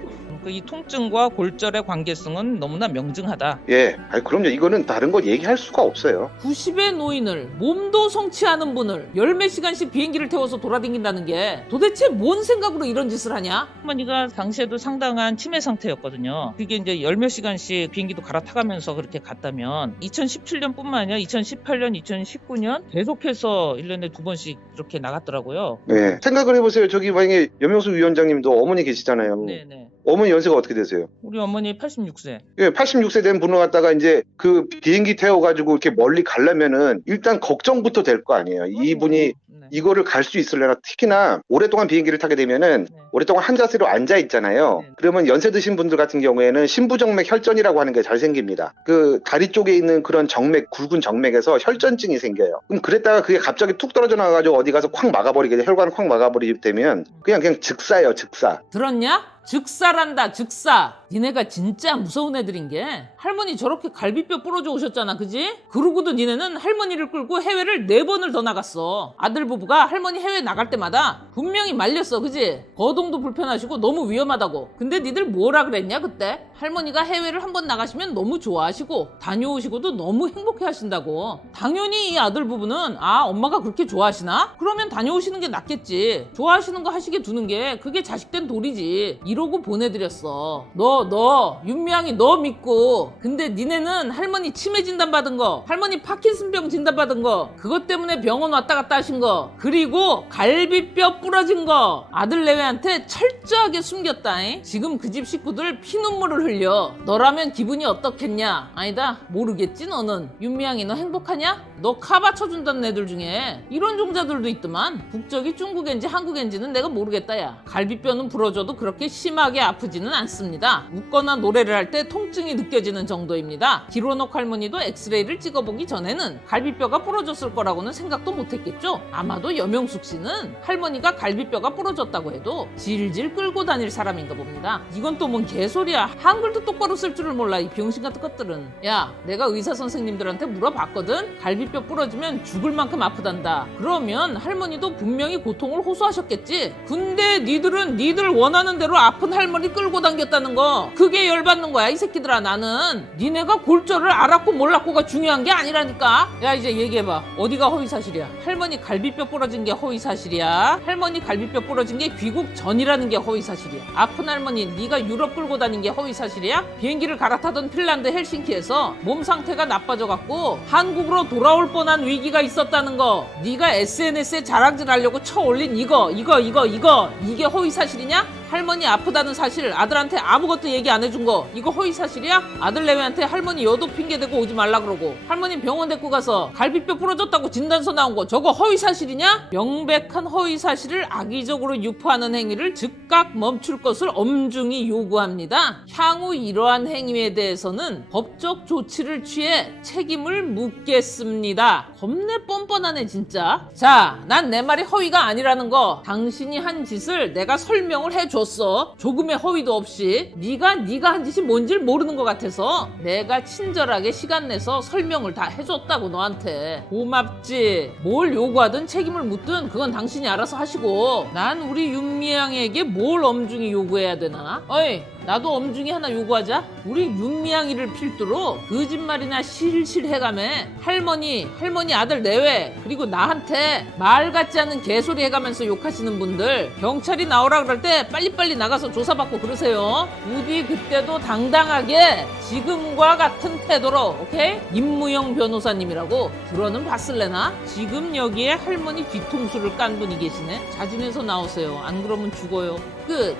이 통증과 골절의 관계성은 너무나 명증하다. 예, 그럼요. 이거는 다른 거 얘기할 수가 없어요. 90의 노인을 몸도 성치 않은 분을 10몇 시간씩 비행기를 태워서 돌아다닌다는 게 도대체 뭔 생각으로 이런 짓을 하냐? 할머니가 당시에도 상당한 치매 상태였거든요. 그게 이제 10몇 시간씩 비행기도 갈아타가면서 그렇게 갔다면 2017년뿐만 아니라 2018년, 2019년 계속해서 1년에 2번씩 이렇게 나갔더라고요. 네. 생각을 해보세요. 저기 만약에 염영수 위원장님도 어머니 계시잖아요. 네네. 어머니 연세가 어떻게 되세요? 우리 어머니 86세. 예, 86세 된 분을 갖다가 이제 그 비행기 태워가지고 이렇게 멀리 가려면은 일단 걱정부터 될 거 아니에요. 이분이 이거를 갈 수 있을래나. 특히나 오랫동안 비행기를 타게 되면은 오랫동안 한 자세로 앉아 있잖아요. 그러면 연세 드신 분들 같은 경우에는 심부정맥 혈전이라고 하는 게 잘 생깁니다. 그 다리 쪽에 있는 그런 정맥, 굵은 정맥에서 혈전증이 생겨요. 그럼 그랬다가 그게 갑자기 툭 떨어져 나가가지고 어디 가서 콱 막아버리게 돼. 혈관을 콱 막아버리게 되면 그냥 즉사예요, 즉사. 들었냐? 즉사란다, 즉사. 니네가 진짜 무서운 애들인 게 할머니 저렇게 갈비뼈 부러져 오셨잖아, 그지? 그러고도 니네는 할머니를 끌고 해외를 4번을 더 나갔어. 아들 부부가 할머니 해외 나갈 때마다 분명히 말렸어, 그지? 거동도 불편하시고 너무 위험하다고. 근데 니들 뭐라 그랬냐 그때? 할머니가 해외를 한번 나가시면 너무 좋아하시고 다녀오시고도 너무 행복해 하신다고. 당연히 이 아들 부부는 엄마가 그렇게 좋아하시나? 그러면 다녀오시는 게 낫겠지. 좋아하시는 거 하시게 두는 게 그게 자식된 도리지. 이러고 보내드렸어. 너 윤미향이 너 믿고, 근데 니네는 할머니 치매 진단 받은 거, 할머니 파킨슨병 진단 받은 거, 그것 때문에 병원 왔다 갔다 하신 거, 그리고 갈비뼈 부러진 거 아들 내외한테 철저하게 숨겼다. 지금 그 집 식구들 피눈물을 흘려. 너라면 기분이 어떻겠냐? 아니다, 모르겠지. 너는 윤미향이 너 행복하냐? 너 카바 쳐준다는 애들 중에 이런 종자들도 있더만. 국적이 중국인지 한국인지는 내가 모르겠다. 야, 갈비뼈는 부러져도 그렇게 심하게 아프지는 않습니다. 웃거나 노래를 할 때 통증이 느껴지는 정도입니다. 기로녹 할머니도 엑스레이를 찍어보기 전에는 갈비뼈가 부러졌을 거라고는 생각도 못했겠죠. 아마도 여명숙 씨는 할머니가 갈비뼈가 부러졌다고 해도 질질 끌고 다닐 사람인가 봅니다. 이건 또 뭔 개소리야. 한글도 똑바로 쓸 줄을 몰라, 이 병신 같은 것들은. 야, 내가 의사 선생님들한테 물어봤거든. 갈비뼈 부러지면 죽을 만큼 아프단다. 그러면 할머니도 분명히 고통을 호소하셨겠지. 근데 니들은 니들 원하는 대로 아픈 할머니 끌고 당겼다는 거, 그게 열받는 거야 이 새끼들아. 나는 니네가 골절을 알았고 몰랐고가 중요한 게 아니라니까. 야, 이제 얘기해봐. 어디가 허위사실이야? 할머니 갈비뼈 부러진 게 허위사실이야? 할머니 갈비뼈 부러진 게 귀국 전이라는 게 허위사실이야? 아픈 할머니 네가 유럽 끌고 다닌 게 허위사실이야? 비행기를 갈아타던 핀란드 헬싱키에서 몸 상태가 나빠져갖고 한국으로 돌아올 뻔한 위기가 있었다는 거, 네가 SNS에 자랑질 하려고 쳐올린 이거 이게 허위사실이냐? 할머니 아프다는 사실 아들한테 아무것도 얘기 안 해준 거, 이거 허위사실이야? 아들 내외한테 할머니 여도 핑계대고 오지 말라 그러고, 할머니 병원 데리고 가서 갈비뼈 부러졌다고 진단서 나온 거, 저거 허위사실이냐? 명백한 허위사실을 악의적으로 유포하는 행위를 즉각 멈출 것을 엄중히 요구합니다. 향후 이러한 행위에 대해서는 법적 조치를 취해 책임을 묻겠습니다. 겁내 뻔뻔하네 진짜. 자, 난 내 말이 허위가 아니라는 거, 당신이 한 짓을 내가 설명을 해줬어. 조금의 허위도 없이. 네가 한 짓이 뭔지를 모르는 것 같아서 내가 친절하게 시간 내서 설명을 다 해줬다고 너한테. 고맙지. 뭘 요구하든 책임을 묻든 그건 당신이 알아서 하시고, 난 우리 윤미향에게 뭘 엄중히 요구해야 되나? 어이, 나도 엄중히 하나 요구하자. 우리 윤미향이를 필두로 거짓말이나 실실 해가며 할머니 아들 내외, 그리고 나한테 말 같지 않은 개소리 해가면서 욕하시는 분들, 경찰이 나오라 그럴 때 빨리빨리 나가서 조사받고 그러세요. 부디 그때도 당당하게 지금과 같은 태도로, 오케이? 임무영 변호사님이라고 들어는 봤을래나? 지금 여기에 할머니 뒤통수를 깐 분이 계시네. 자진해서 나오세요. 안 그러면 죽어요. 끝.